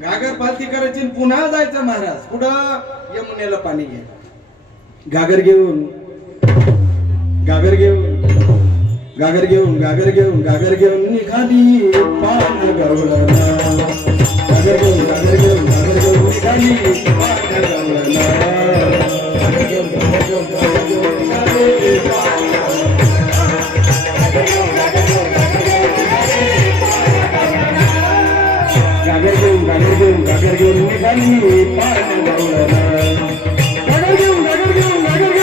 घागर पालती करायची आणि पुन्हा जायचं महाराज पुढं यमुनेला पाणी घ्या घागर घेऊन घागर घेऊन घागर घेऊन घागर घेऊन घागर घेऊन निघाली पान गवळणा घागर घेऊन घागर घेऊन घागर घेऊन निघाली पान गवळणा घागर घेऊन घागर घेऊन घागर घेऊन निघाली घागर घेऊन घागर घेऊन घागर घेऊन निघाली पान गवळणा घागर घेऊन घागर घेऊन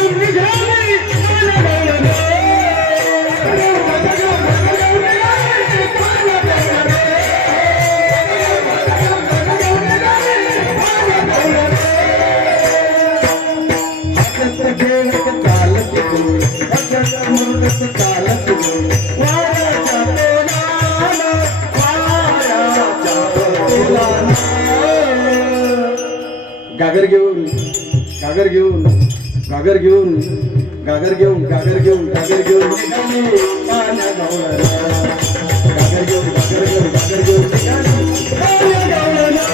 घागर घेऊन निघाली पान गवळणा गागर घेऊन गागर घेऊन गागर घेऊन गागर घेऊन गागर घेऊन गागर घेऊन निघाली पाण्या गवळणा गागर घेऊन गागर घेऊन गागर घेऊन निघाली पाण्या गवळणा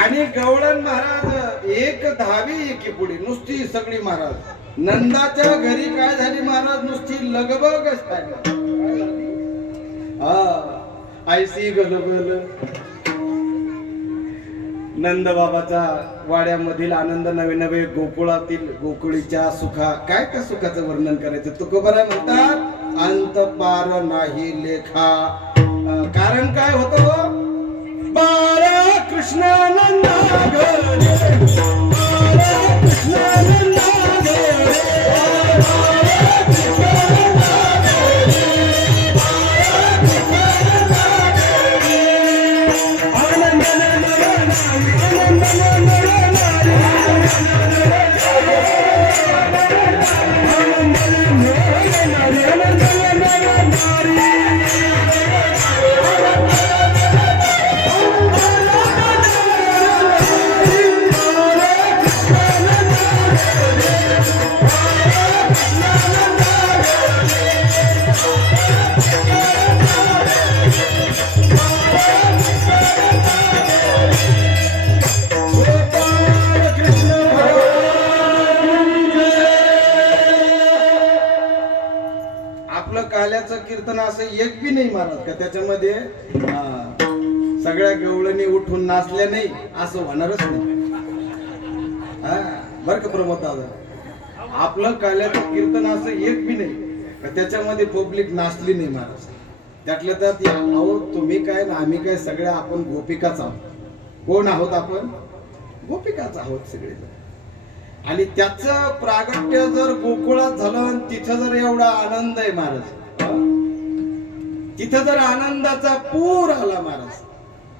आणि गवळण महाराज एक दहावी एकी पुढे नुसती सगळी महाराज नंदाच्या घरी काय झाली महाराज नुसती लगबगच आयसी गलबल नंद बाबाचा वाड्यामधील आनंद नवे नवे गोकुळातील गोकुळीच्या सुखा काय त्या सुखाचं वर्णन करायचं तुकोबरा म्हणतात अंत पार नाही लेखा कारण काय होतं बाळा कृष्णानंदा घरे बाळा कृष्णानंदा काल्याचं कीर्तन असं एक बी नाही महाराज का त्याच्यामध्ये सगळ्या गवळणी उठून नाचल्या नाही असं होणारच नाही बर का प्रमोद दादा आपलं काल्याचं कीर्तन असं एक बी नाही का त्याच्यामध्ये पब्लिक नाचली नाही महाराज त्यातल्या त्यात अहो तुम्ही काय ना आम्ही काय सगळ्या आपण गोपिकाच आहोत कोण आहोत आपण गोपिकाच आहोत सगळे आणि त्याचं प्रागट्य जर गोकुळात झालं आणि तिथं जर एवढा आनंद आहे महाराज तिथं जर आनंदाचा पूर आला महाराज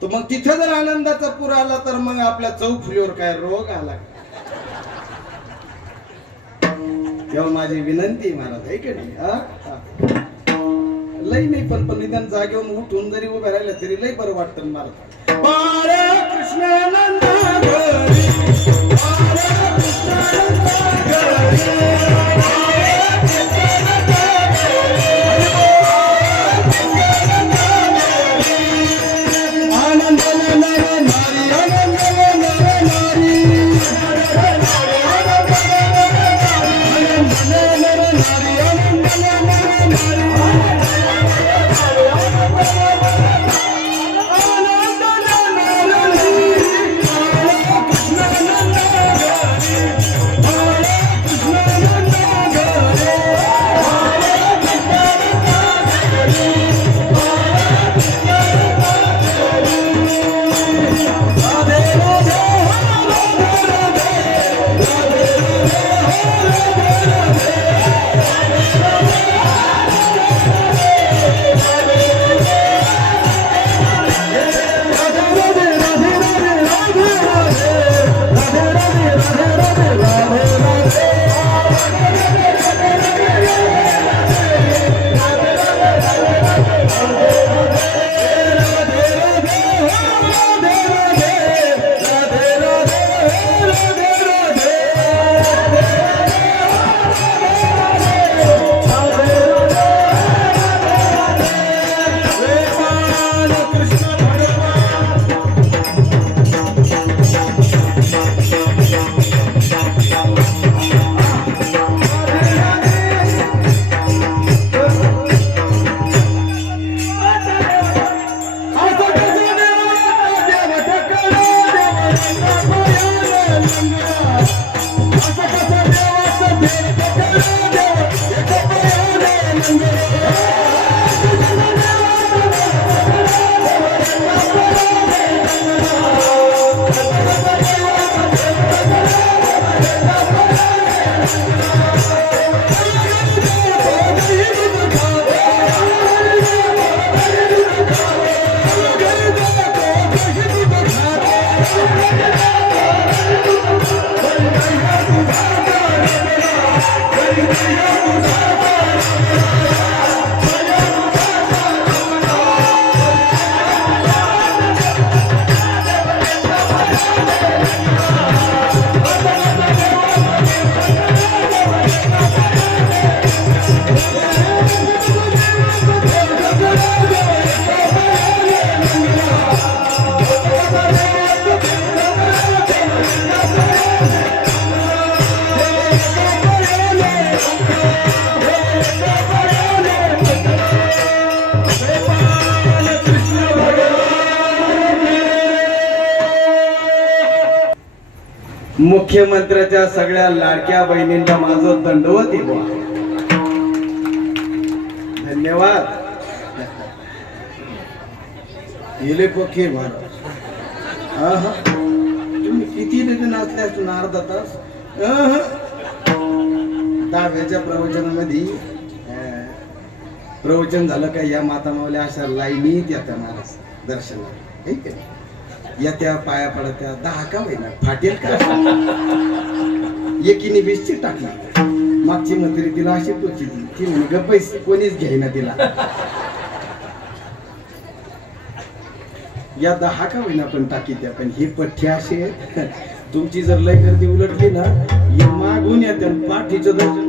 तर मग तिथं जर आनंदाचा पूर आला तर मग आपल्या चौफुलीवर काय रोग आला तेव्हा माझी विनंती महाराज आहे की नाही लई नाही पण निदान जागेवरून उठून जरी उभे राहिलं तरी लई बरं वाटतं महाराज बाळा कृष्णानंदा घरी बाळा कृष्णानंदा घरी मुख्यमंत्र्याच्या सगळ्या लाडक्या बहिणींना माझं दंडवत आहे बुवा. धन्यवाद. गेले पक्के महाराज. तुम्ही किती लग्न असले असतो ना अर्धा तास. दहाव्याच्या प्रवचनामध्ये प्रवचन झालं का या माता मावल्या अशा लाईनीत येत्या महाराज दर्शनाला. ठीक आहे. येत्या पाया पडत्या 10 का होईना फाटेल का. एकीने 20ची टाकली. मागची मंत्री तिला अशी टोची ती म्हणे ग पैसे कोणीच घेईना तिला. या 10 का होईना पण टाकी त्या. पण ही पठ्ठे असे आहेत. तुमची जर लय गर्दी उलटली ना हे मागून येते पाठीचं दर्शन.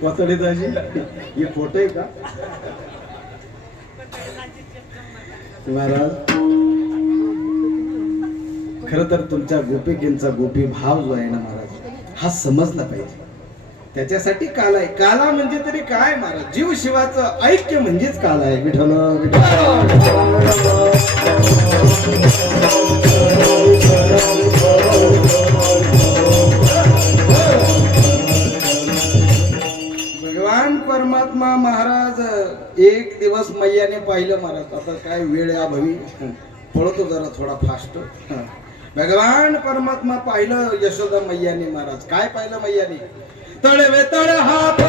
कोतडे दाजी हे फोटो आहे का महाराज. खर तर तुमच्या गोपिकेंचा गोपी भाव जो आहे ना महाराज हा समजला पाहिजे. त्याच्यासाठी काल आहे. काला म्हणजे तरी काय महाराज. जीव शिवाचं ऐक्य म्हणजेच काल आहे. विठ्ठल भगवान परमात्मा महाराज एक दिवस मैयाने पाहिलं महाराज. आता काय वेळ अभावी पळतो जरा थोडा फास्ट. भगवान परमात्मा पाहिलं यशोदा मैयाने महाराज. काय पाहिलं मैयाने. तळवे तळ हात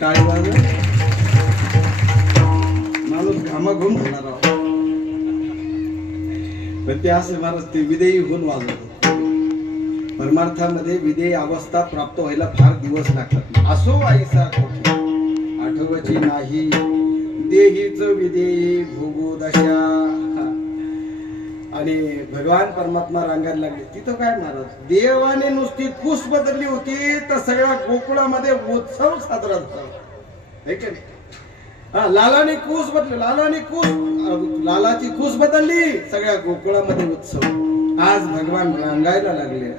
टाळी वाजव. माणूस घामाघूम होणार आहोत. पण ते असे महाराज ते विदेयी होऊन वाजवत. परमार्थामध्ये विदेयी अवस्था प्राप्त व्हायला फार दिवस लागतात. असो आईसा कोठी आठवची नाही देहीच विदेयी भोगू दशा. आणि भगवान परमात्मा रांगायला लागले. तिथं काय महाराज देवाने नुसती कुस बदलली होती तर सगळ्या गोकुळामध्ये उत्सव साजरा झाला. लालाने कूस बदलली. लालाची कूस बदलली डेऱ्या गोकुळामध्ये उत्सव. आज भगवान रांगायला लागले.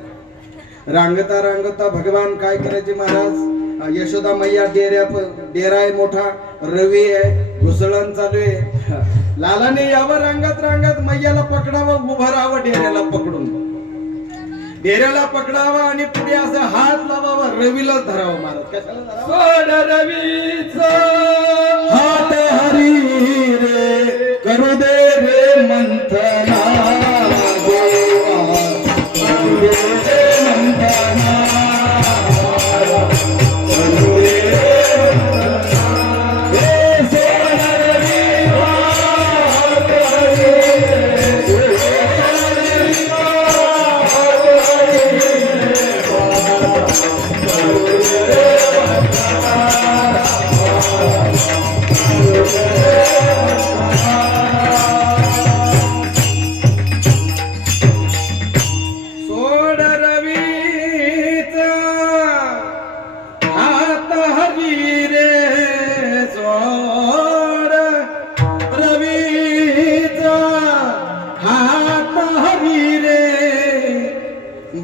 रांगता रांगता भगवान काय करायचे महाराज. यशोदा मैया डेरा आहे मोठा. रवी आहे. घुसळण चालू आहे. लालाने यावं रांगत रांगत मैयाला पकडावं. उभं राहावं डेऱ्याला पकडून. डेऱ्याला पकडावं आणि पुढे असं हात लावावा. रवीला धरावं महाराज. कशाला धरावं. रवीचा हात हरी रे करू दे रे मंथना.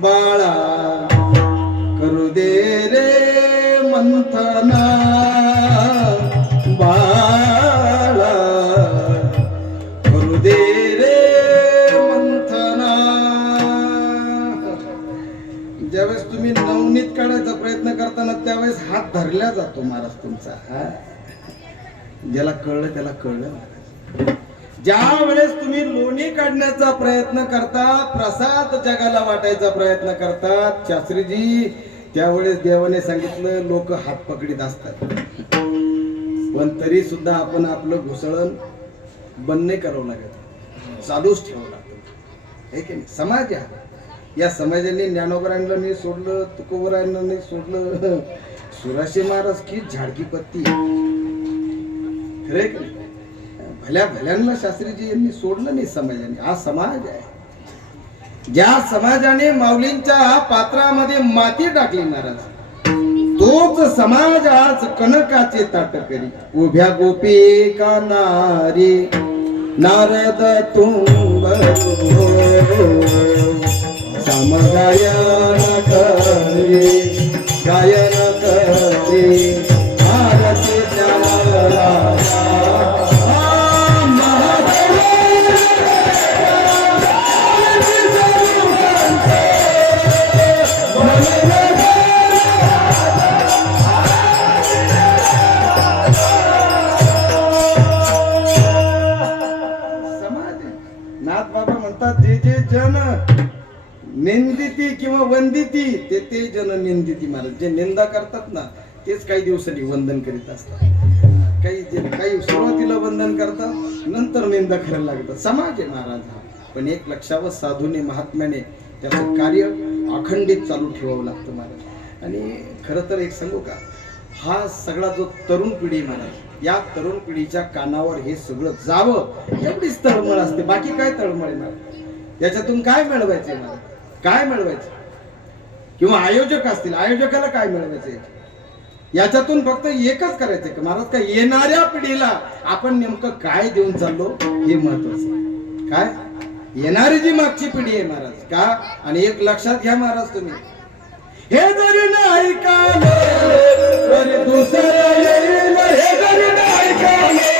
बाळा करू दे रे मंथना. बाळा करू दे रे मंथना. ज्यावेळेस तुम्ही नवनीत काढायचा प्रयत्न करताना त्यावेळेस हात धरला जातो महाराज तुमचा. ज्याला कळलं त्याला कळलं. ज्या वेळेस तुम्ही लोणी काढण्याचा प्रयत्न करता, प्रसाद जगाला वाटायचा प्रयत्न करतात शास्त्रीजी, त्यावेळेस देवाने सांगितलं लोक हात पकडीत असतात. पण तरी सुद्धा आपण आपलं घुसळण बंद नाही करावं लागत. चालूच ठेवावं लागतं. हे की नाही. समाज आहे. या समाजाने ज्ञानोबरांना नाही सोडलं, तुकोबरांना नाही सोडलं. सुराशे महाराज की झाडकी पत्ती खरे. भल्या भल्यांना शास्त्रीजी यांनी सोडलं नाही समाजाने. हा समाज आहे, ज्या समाजाने माऊलींच्या पात्रामध्ये माती टाकली महाराज, तोच समाज आज कनकाचे ताट करी. उभ्या गोपिका नारी नारद तुंब समगायन करी, गायन करी आरती त्याला. नाथ बाबा म्हणतात, जे जे जन निंदिती किंवा वंदिती ते ते जन निंदिती महाराज. जे निंदा करतात ना तेच काही दिवसांनी वंदन करीत असतात. काही सुरुवातीला वंदन करतात, नंतर निंदा करायला लागतात. समाज आहे महाराज हा. पण एक लक्षावं, साधूने महात्म्याने त्याचं कार्य अखंडित चालू ठेवावं लागतं महाराज. आणि खरं तर एक सांगू का, हा सगळा जो तरुण पिढी महाराज, या तरुण पिढीच्या कानावर हे सगळं जावं एवढीच तळमळ असते. बाकी काय तळमळ आहे महाराज? याच्यातून काय मिळवायचंय महाराज? काय मिळवायचं? किंवा आयोजक असतील, आयोजकाला काय मिळवायचंय? याच्यातून फक्त एकच करायचंय का महाराज, का येणाऱ्या पिढीला आपण नेमकं काय देऊन चाललो हे महत्वाचं. काय येणारी जी मागची पिढी आहे महाराज का. आणि एक लक्षात घ्या महाराज, तुम्ही हे जरी नाही ऐकाले तरी दुसरं येईल. हे जरी नाही ऐकाले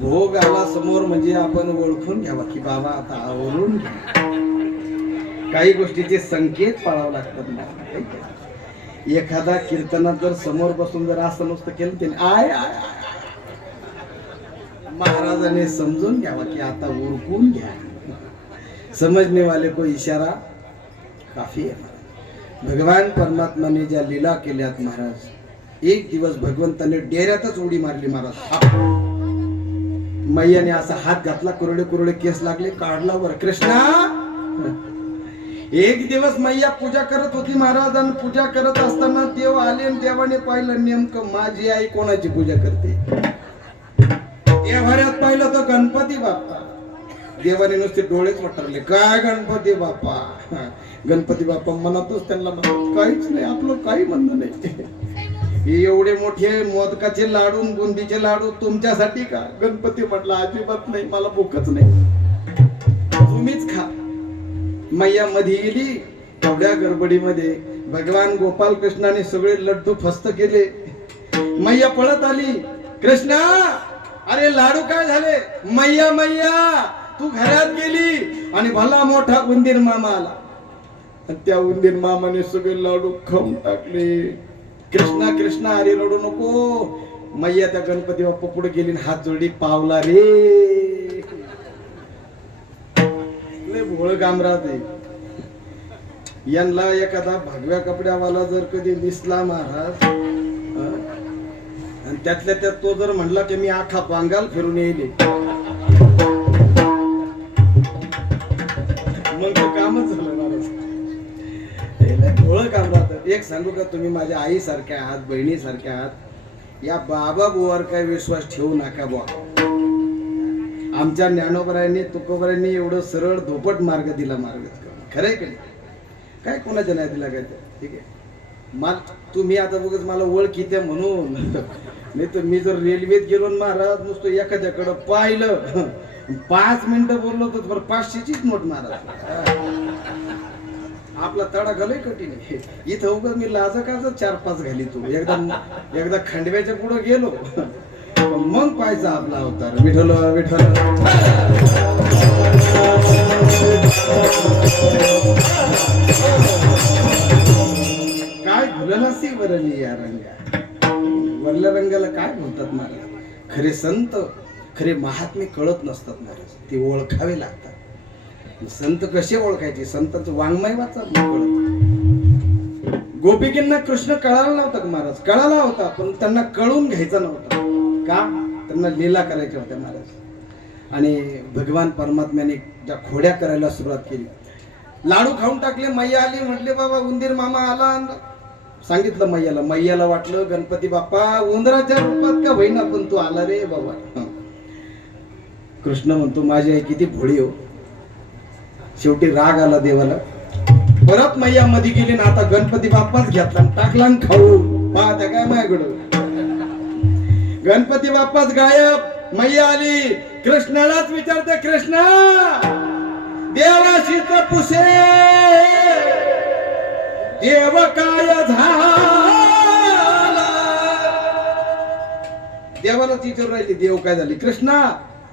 भोग आला समोर म्हणजे आपण ओळखून घ्यावा की बाबा आता आवरून घ्या. काही गोष्टीचे संकेत पाळावं लागतात ना. एखादा कीर्तनात जर समोर बसून जर असं नुसतं केलं त्याने आय आय महाराजाने समजून घ्यावा की आता उरकून घ्या. समझने वाले को इशारा काफी है महाराज. भगवान परमात्माने ज्या लीला केल्यात महाराज, एक दिवस भगवंताने डेऱ्यातच उडी मारली महाराज. मैयाने असा हात घातला, कुरडे कुरडे केस लागले, काढला वर. कृष्णा, एक दिवस मैया पूजा करत होती महाराज, आणि पूजा करत असताना देव आले आणि देवाने पाहिलं नेमकं माझी आई कोणाची पूजा करते. देवाऱ्यात पाहिलं तर गणपती बाप्पा. देवाने नुसते डोळेच वटरले. काय गणपती बाप्पा, गणपती बाप्पा मनातच त्यांना म्हणत, काहीच नाही, आपलं काही म्हणणं नाही. हे एवढे मोठे मोदकाचे लाडू, बुंदीचे लाडू तुमच्यासाठी का? गणपती म्हटला अजिबात नाही, मला भूकच नाही, तुम्हीच खा. मैया मध्ये गेली. तेवढ्या गडबडीमध्ये भगवान गोपाल कृष्णाने सगळे लड्डू फस्त केले. मैया पळत आली. कृष्णा, अरे लाडू काय झाले? मैया मैया तू घरात गेली आणि भला मोठा उंदीर मामा आला, आणि त्या उंदीर मामाने सगळे लाडू खाऊन टाकले. कृष्णा कृष्णा, अरे रडू नको. मैया त्या गणपती बाप्पा पुढे गेली, हात जोडी, पावला रे. भोळ कामरात आहे. यांना एखादा भगव्या कपड्यावाला जर कधी दिसला महाराज, आणि त्यातल्या त्यात तो जर म्हणला की मी आखा बांगाल फिरून येईल, मग ते कामच झालं महाराज. भोळ कामरात. एक सांगू का, तुम्ही माझ्या आई सारख्या आहात, बहिणी सारख्या आहात. या बाबा बुवावर काय विश्वास ठेवू नका बुवा. आमच्या ज्ञानोबरायांनी, तुकोबरायांनी एवढं सरळ धोपट मार्ग दिला. मार्ग खरंय की काय? कोणाच्या नाही दिला काय? ठीक आहे, मला तुम्ही आता बघच मला ओळखीत म्हणून. नाही तर मी जर रेल्वेत गेलो महाराज, नुसतं एखाद्याकडं पाहिलं, 5 मिनिटं बोललो तर बरं 500चीच नोट महाराज. आपला तडा घालय कठीण आहे. इथं उगाच मी लाजकाच 4-5 घाली. तू एकदा खंडव्याच्या पुढे गेलो मग पाहायचा आपला अवतार. विठ्ठल विठ्ठल. काय भुलला सी वरली या रंगा. वरल्या रंगाला काय बोलतात महाराज? खरे संत, खरे महात्मे कळत नसतात महाराज, ते ओळखावे लागतात. संत कसे ओळखायचे? संतांचं वाङ्मय वाचा कळत. गोपिकींना कृष्ण कळाला नव्हता का महाराज? कळाला होता, पण त्यांना कळून घ्यायचा नव्हता. का? त्यांना लीला करायच्या होत्या महाराज. आणि भगवान परमात्म्याने ज्या खोड्या करायला सुरुवात केली, लाडू खाऊन टाकले. मैया आली, म्हटले बाबा उंदीर मामा आला. सांगितलं मैयाला. मैयाला वाटलं गणपती बाप्पा उंदराच्या रूपात का होईना, पण तू आला रे बाबा. कृष्ण म्हणतो माझी आई किती भोळी हो. शेवटी राग आला देवाला. परत मैया मध्ये गेली ना, आता गणपती बाप्पाच घेतला, टाकला खाऊ. पाहता काय माझ्याकडं? गणपती बाप्पाच गायब. मैया आली, कृष्णालाच विचारते, कृष्णा देवाशीच पुसे देव काय झाला? देवालाच विचारून राहिली, देव काय झाली? कृष्णा,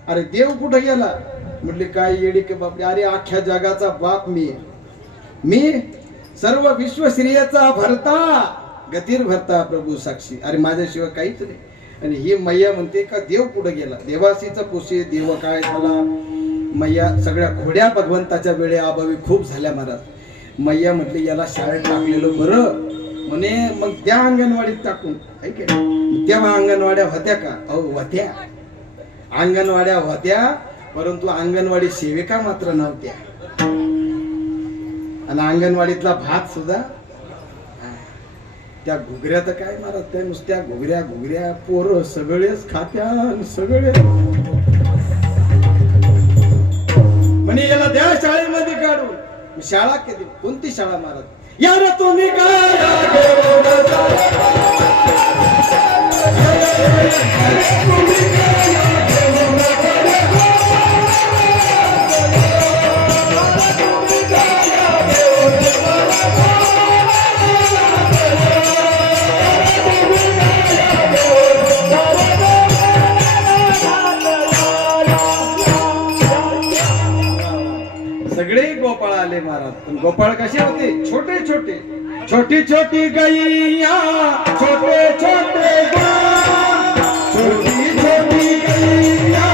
अरे देव कुठे गेला? म्हटले काय येडी के बाप. अरे अख्ख्या जगाचा बाप मी सर्व विश्वश्रियाचा भरता, गतीर भरता प्रभू साक्षी. अरे माझ्याशिवाय काहीच नाही. आणि ही मैया म्हणते का देव कुठे गेला? देवासीचा पुसे देव काय झाला? मैया सगळ्या खोड्या भगवंताच्या वेळे अभावी खूप झाल्या महाराज. मैया म्हटली याला शाळेत टाकलेलं बरं. म्हणे मग त्या अंगणवाडीत टाकून. ऐक तेव्हा अंगणवाड्या होत्या का? अहो होत्या, अंगणवाड्या होत्या, परंतु अंगणवाडी सेविका मात्र नव्हत्या. आणि अंगणवाडीतला भात सुद्धा त्या घुगऱ्या तर काय महाराज, त्या नुसत्या घुगऱ्या पोरं सगळेच खात्या, सगळे म्हणे याला द्या शाळेमध्ये काढून. शाळा कधी? कोणती शाळा महाराज? यार तुम्ही काय सगळे गोपाळ आले महाराज. पण गोपाळ कसे होते? छोटे छोटे, छोटी छोटी गैया, छोटे छोटे छोटी छोटी गैया,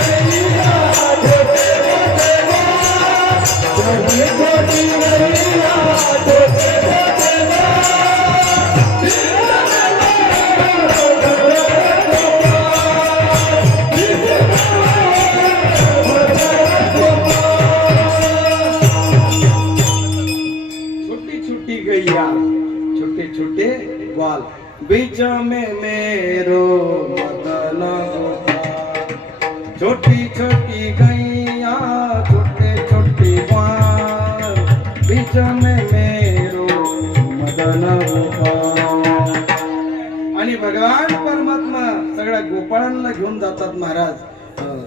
गैया छोटे छोटे बाल, छोटी छोटी गैया छोटे छोटे छोटी छोटी गैया छोटे छोटे ग्वाल, बीच में मेरो मदन गोपाल। छोटी छोटी गैया छोटे छोटे ग्वाल, बीच में मेरो मदन गोपाल। आणि भगवान परमात्मा सगळ्या गोपाळांना घेऊन जातात महाराज.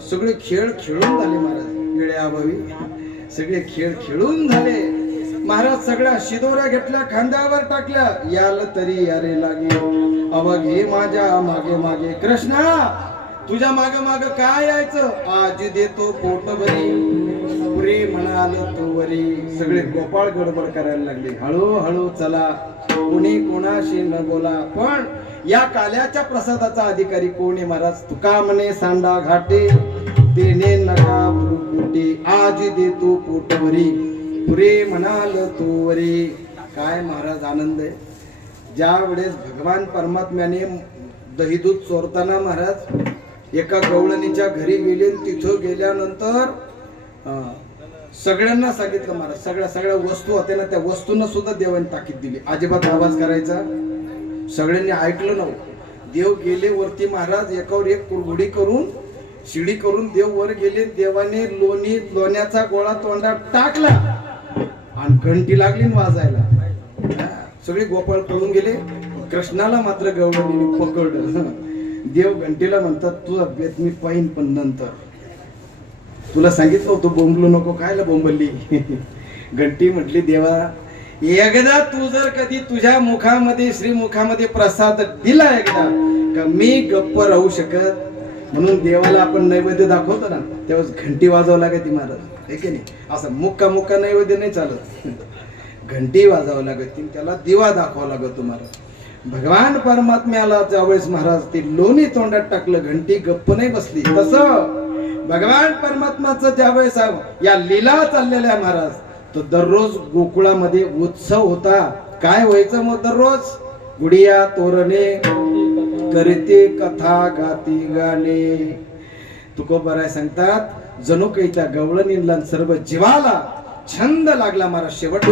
सगळे खेळ खेळून झाले महाराज, वेळेअभावी सगळे खेळ खेळून झाले महाराज. सगळ्या शिदोऱ्या घेतल्या, खांद्यावर टाकल्या, याल तरी यारे लागे. अवघे माझ्या मागे मागे कृष्णा, तुझ्या माग माग काय यायचं, आज देतो पोटभरी, पुरी म्हणाल तू वरी. सगळे गोपाळ गडबड करायला लागले, हळूहळू चला, कोणी कोणाशी न बोला. पण या काल्याच्या प्रसादाचा अधिकारी कोणी महाराज, तुका म्हणे सांडा घाटे, देणे नका भ्रुकुटी, आज देतो पोटभरी, पुरे म्हणाल तू वरी. काय महाराज आनंद आहे. ज्या वेळेस भगवान परमात्म्याने दही दूध चोरताना महाराज एका गवळणीच्या घरी गेले, तिथं गेल्यानंतर सगळ्यांना सांगितलं महाराज, सगळ्या वस्तू होत्या ना, त्या वस्तूंना सुद्धा देवाने ताकीद दिली, अजिबात आवाज करायचा. सगळ्यांनी ऐकलं नव्हतं. देव गेले वरती महाराज, एकावर एक कुरघोडी करून शिडी करून देव वर गेले. देवाने लोण्याचा गोळा तोंडात टाकला आणि घंटी लागली वाजायला. सगळे गोपाळ पळून गेले, कृष्णाला मात्र गवळणीने पकडलं. देव घंटीला म्हणतात, तुझा बेत मी पाहिन, पण नंतर. तुला सांगितलं होतं बोंबलू नको, कायला बोंबलली. घंटी म्हटली, देवा एकदा तू जर कधी तुझ्या मुखामध्ये श्रीमुखामध्ये प्रसाद दिला एकदा का मी गप्प राहू शकत. म्हणून देवाला आपण नैवेद्य दाखवतो ना, तेव्हा घंटी वाजवावं लागते महाराज, हे की नाही. असं मुक्का नैवेद्य नाही चालत, घंटी वाजवावं लागते, त्याला दिवा दाखवावा लागतो तुम्हाला. भगवान परमात्म्याला ज्यावेळेस महाराज ते लोणी तोंडात टाकलं, घंटी गप्प नाही बसली. तसं भगवान परमात्माचं ज्यावेळेस या लीला चाललेल्या महाराज, तर दररोज गोकुळामध्ये उत्सव होता. काय व्हायचं मग दररोज, गुडिया तोरणे करते, कथा गाती गाणे. तुकोबराय सांगतात, जणू काही त्या गवळणीला सर्व जीवाला छंद लागला महाराज. शेवट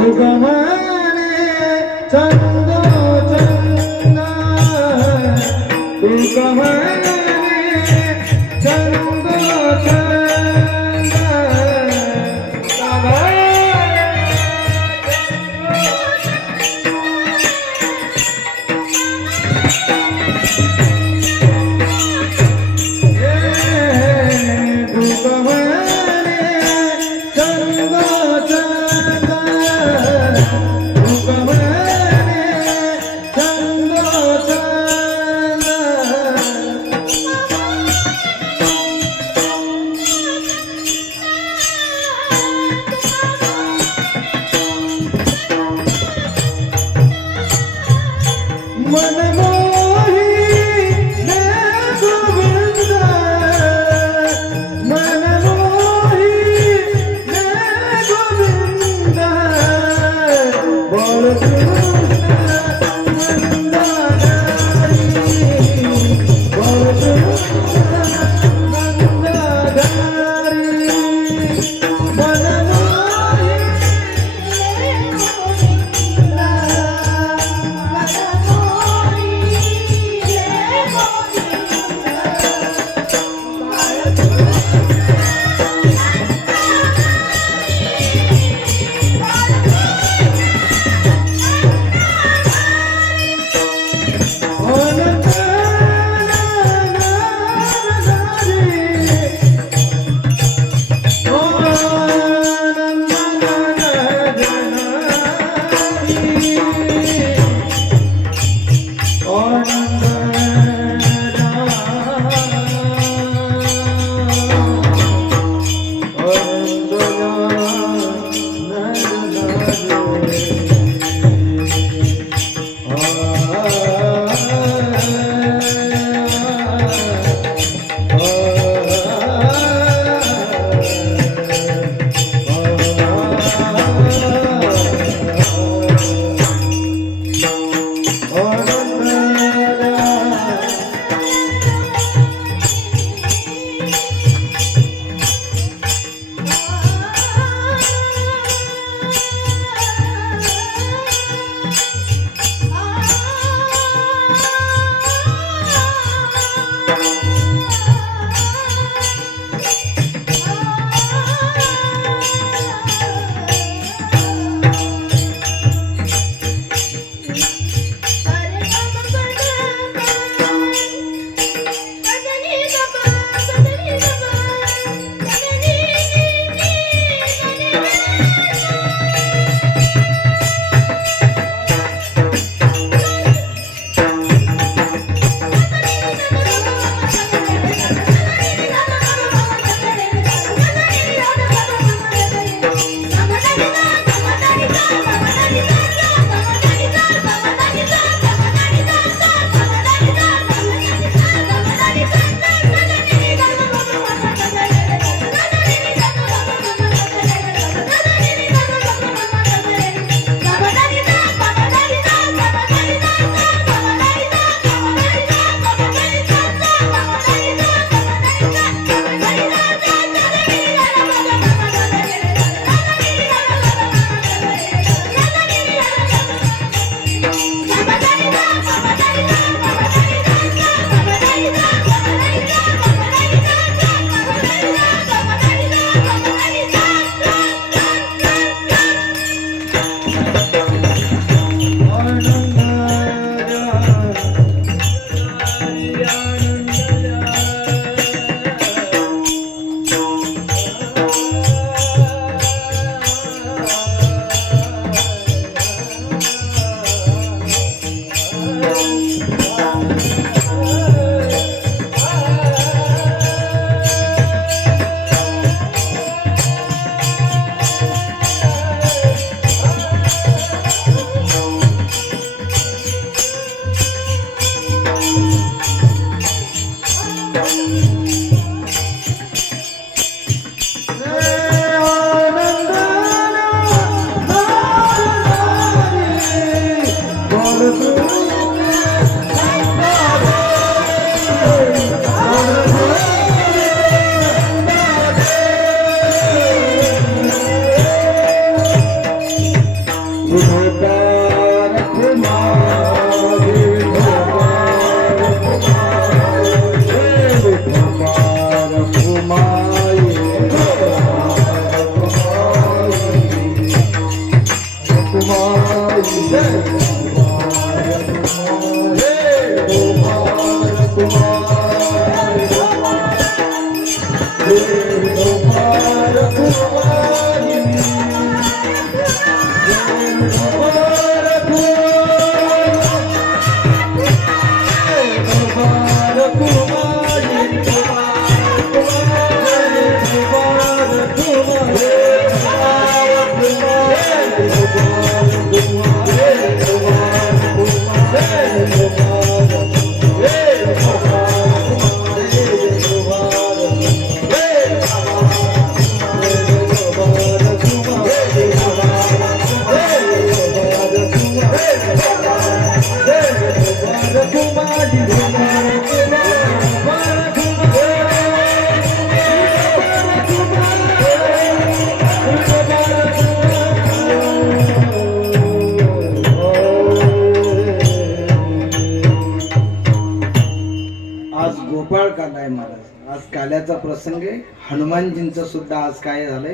काल्याचा प्रसंग आहे. हनुमानजींचं सुद्धा आज काय झालंय,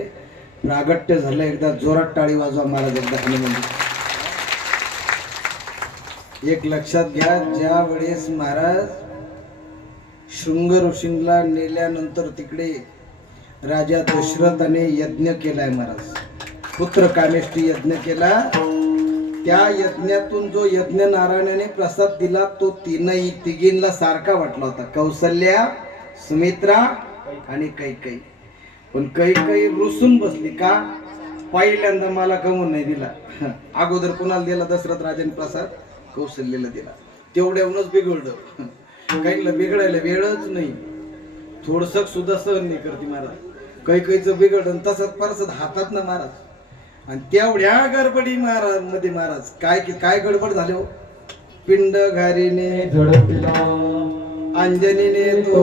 प्रागट्य झालं. एकदा जोरात टाळी वाजवा महाराज, एकदा हनुमानजी. एक लक्षात घ्या, ज्या वेळेस महाराज शृंग ऋषींना नेल्यानंतर तिकडे राजा दशरथाने यज्ञ केलाय महाराज, पुत्र कामेष्टी यज्ञ केला. त्या यज्ञातून जो यज्ञ नारायणाने प्रसाद दिला तो तिघींना सारखा वाटला होता, कौसल्या, सुमित्रा आणि कैकेयी. पण कैकेयी रुसून बसली का, पहिल्यांदा मला कमवून नाही दिला. अगोदर कुणाला दिला, दशरथ राजाने प्रसाद कौशल्याला दिला. तेवढ्याहूनच बिघडलं. काहीला बिघडायला वेळच नाही, थोडस सुद्धा सहन नाही करते महाराज. कैकेयीचं बिघडलं तसंच परसत हातात ना महाराज. आणि तेवढ्या गडबडी महाराज मध्ये महाराज काय गडबड झाले हो. पिंड घारीने अंजनीने तो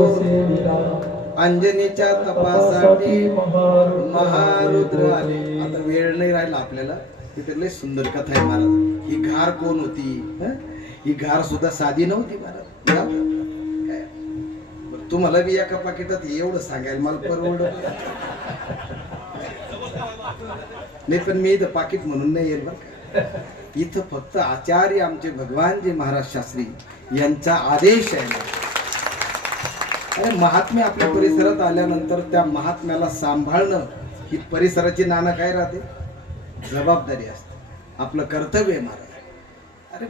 अंजनीच्या तपासाठी महारुद्र आले. आता वेळ नाही राहिला आपल्याला, तिथे लय सुंदर कथा आहे महाराज. ही घार कोण होती, ही घार सुद्धा साधी नव्हती महाराज. तुम्हाला बी एका पाकिटात एवढं सांगायला मला परवडत नाही, पण मी इथं पाकिट म्हणून नाही येईल बरं का. इथं फक्त आचार्य आमचे भगवानजी महाराज शास्त्री यांचा आदेश आहे. अरे महात्म्य आपल्या परिसरात आल्यानंतर त्या महात्म्याला सांभाळणं ही परिसराची नाना काय राहते, जबाबदारी असते, आपलं कर्तव्य आहे महाराज. अरे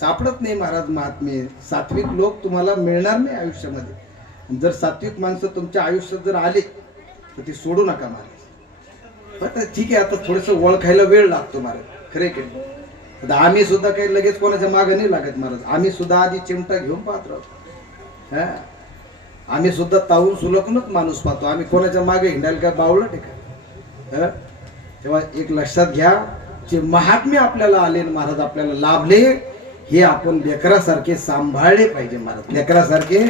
सापडत नाही महाराज महात्मे, सात्विक लोक तुम्हाला मिळणार नाही आयुष्यामध्ये. जर सात्विक माणसं तुमच्या आयुष्यात जर आले तर ती सोडू नका महाराज. पण ठीक आहे, आता थोडस ओळखायला वेळ लागतो महाराज, खरे की. आता आम्ही सुद्धा काही लगेच कोणाच्या मागे नाही लागत महाराज. आम्ही सुद्धा आधी चिमटा घेऊन पाहत राहतो. आम्ही सुद्धा तावून सुलकूनच माणूस पाहतो. आम्ही कोणाच्या मागे हिंडायला काय बावळट आहे का. तेव्हा एक लक्षात घ्या, जे महात्म्य आपल्याला आले महाराज, आपल्याला लाभले, हे आपण लेकरासारखे सांभाळले पाहिजे महाराज, लेकरासारखे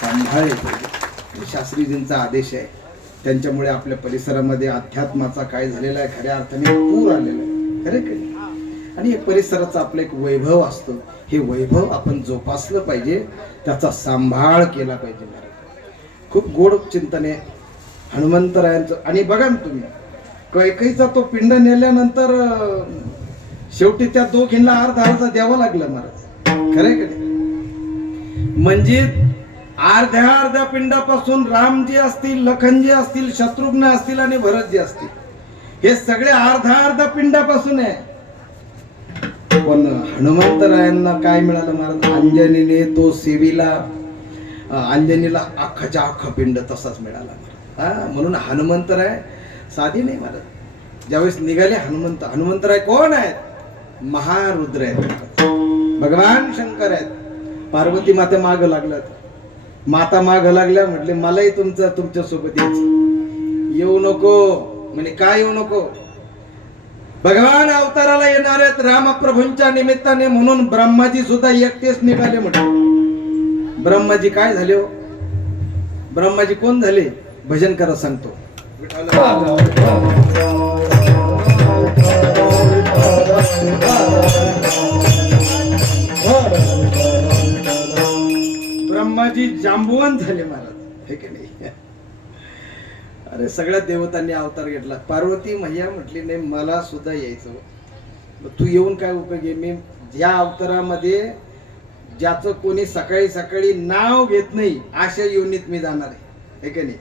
सांभाळले पाहिजे. शास्त्रीजींचा आदेश आहे, त्यांच्यामुळे आपल्या परिसरामध्ये अध्यात्माचा काय झालेला आहे, खऱ्या अर्थाने पूर आलेला आहे, खरे खरे. आणि हे परिसराचं आपलं एक वैभव असतं, हे वैभव आपण जोपासलं पाहिजे, त्याचा सांभाळ केला पाहिजे महाराज. खूप गोड चिंतने हनुमंतरायांचं. आणि बघा ना तुम्ही, कैकेयीचा तो पिंड नेल्यानंतर शेवटी त्या दोघींना अर्धा अर्धा द्यावं लागलं महाराज, खरंय का नाही. म्हणजे अर्ध्या पिंडापासून रामजी असतील, लखनजी असतील, शत्रुघ्न असतील आणि भरतजी असतील, हे सगळे अर्धा पिंडापासून आहे. पण हनुमंतरायांना काय मिळालं महाराज? अंजनीने तो सेवीला, अंजनीला अख्खाच्या अख्खा पिंड तसाच मिळाला महाराज. म्हणून हनुमंतराय साधी नाही महाराज. ज्यावेळेस निघाले हनुमंतराय कोण आहेत? महारुद्र आहेत, भगवान शंकर आहेत. पार्वती माता माग लागल्यात, माता माग लागल्या, म्हटले मलाही तुमच्या सोबत येऊ नको. म्हणे काय येऊ नको? भगवान अवताराला येणार आहेत रामप्रभूंच्या निमित्ताने, म्हणून ब्रह्माजी सुद्धा एकटेच निघाले म्हटले. ब्रह्माजी काय झाले हो? ब्रह्माजी कोण झाले? भजन करा सांगतो. ब्रह्माजी जांबुवंत झाले महाराज, हे की नाही? अरे सगळ्या देवतांनी अवतार घेतला. पार्वती मैया म्हटली नाही मला सुद्धा यायचं. तू येऊन काय उपयोग आहे? मी ज्या अवतारामध्ये ज्याचं कोणी सकाळी सकाळी नाव घेत नाही अशा योनीत मी जाणार आहे, हे की नाही?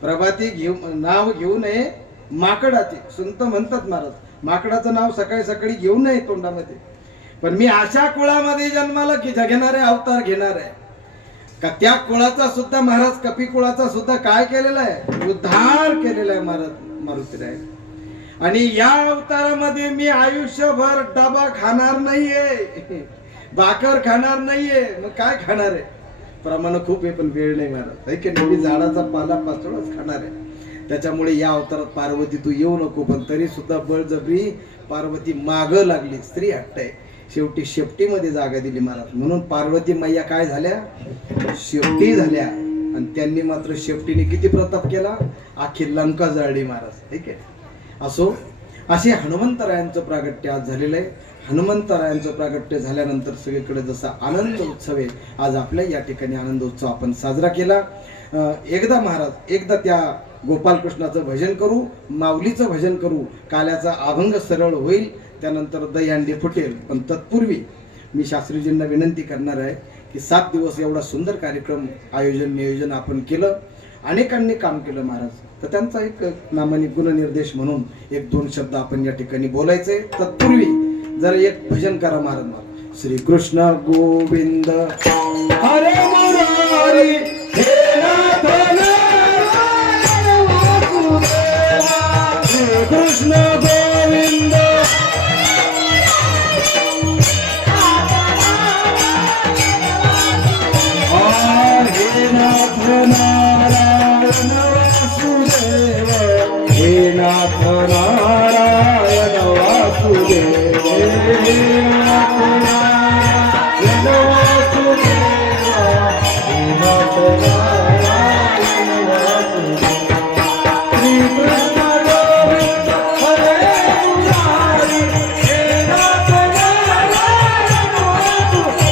प्रभाती नाव घेऊ नये माकडाचे, संत म्हणतात महाराज, माकडाचं नाव सकाळी सकाळी घेऊ नये तोंडामध्ये. पण मी अशा कुळामध्ये जन्माला की जगणारे अवतार घेणार आहे का त्या कुळाचा सुद्धा महाराज, कपी कुळाचा सुद्धा काय केलेला आहे? उद्धार केलेला आहे महाराज मारुतीराय. आणि या अवतारामध्ये मी आयुष्यभर डबा खाणार नाहीये, भाकर खाणार नाहीये. मग काय खाणार आहे? प्रमाण खूप आहे पण वेळ नाही महाराज, है की नाही? मी झाडाचा पाला पाचोळाच खाणार आहे. त्याच्यामुळे या अवतारात पार्वती तू येऊ नको. पण तरी सुद्धा बळजबरी पार्वती माग लागली. स्त्री हट्ट आहे, शेवटी शेपटीमध्ये जागा दिली महाराज. म्हणून पार्वती मैया काय झाल्या? शेपटी झाल्या. आणि त्यांनी मात्र शेपटीने किती प्रताप केला? अख्खी लंका जाळली महाराज, ठीक आहे? असो, असे हनुमंतरायांचं प्रागट्य आज झालेलं आहे. हनुमंतरायांचं प्रागट्य झाल्यानंतर सगळीकडे जसा आनंद उत्सव आहे, आज आपल्या या ठिकाणी आनंद उत्सव आपण साजरा केला. एकदा महाराज, एकदा त्या गोपालकृष्णाचं भजन करू, माऊलीचं भजन करू, काल्याचा अभंग सरळ होईल, त्यानंतर दहीहंडी फुटेल. पण तत्पूर्वी मी शास्त्रीजींना विनंती करणार आहे की 7 दिवस एवढा सुंदर कार्यक्रम नियोजन आपण केलं, अनेकांनी काम केलं महाराज. तर त्यांचा एक नामानी गुणनिर्देश म्हणून 1-2 शब्द आपण या ठिकाणी बोलायचे. तत्पूर्वी जरा एक भजन करा महाराज. श्री कृष्ण गोविंद हरे मुरारी हे नाथ नारायण वासुदेवा. श्री कृष्ण गोविंद हे नाथ नारायण वासुदेव, हे नाथ नारायण वासुदेव, हे नाथ नारायण वासुदेव, हे नाथ नारायण वासुदेव. श्री कृष्ण गोविंद हरे मुरारी हे नाथ नारायण वासुदेवा.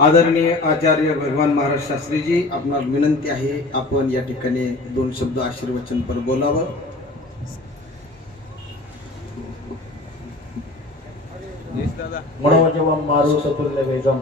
आदरणीय आचार्य भगवान महाराज शास्त्रीजी, आपणास विनंती आहे आपण या ठिकाणी 2 शब्द आशीर्वचन पर बोलावं. मनोजवम मारू सतुल्य वेगम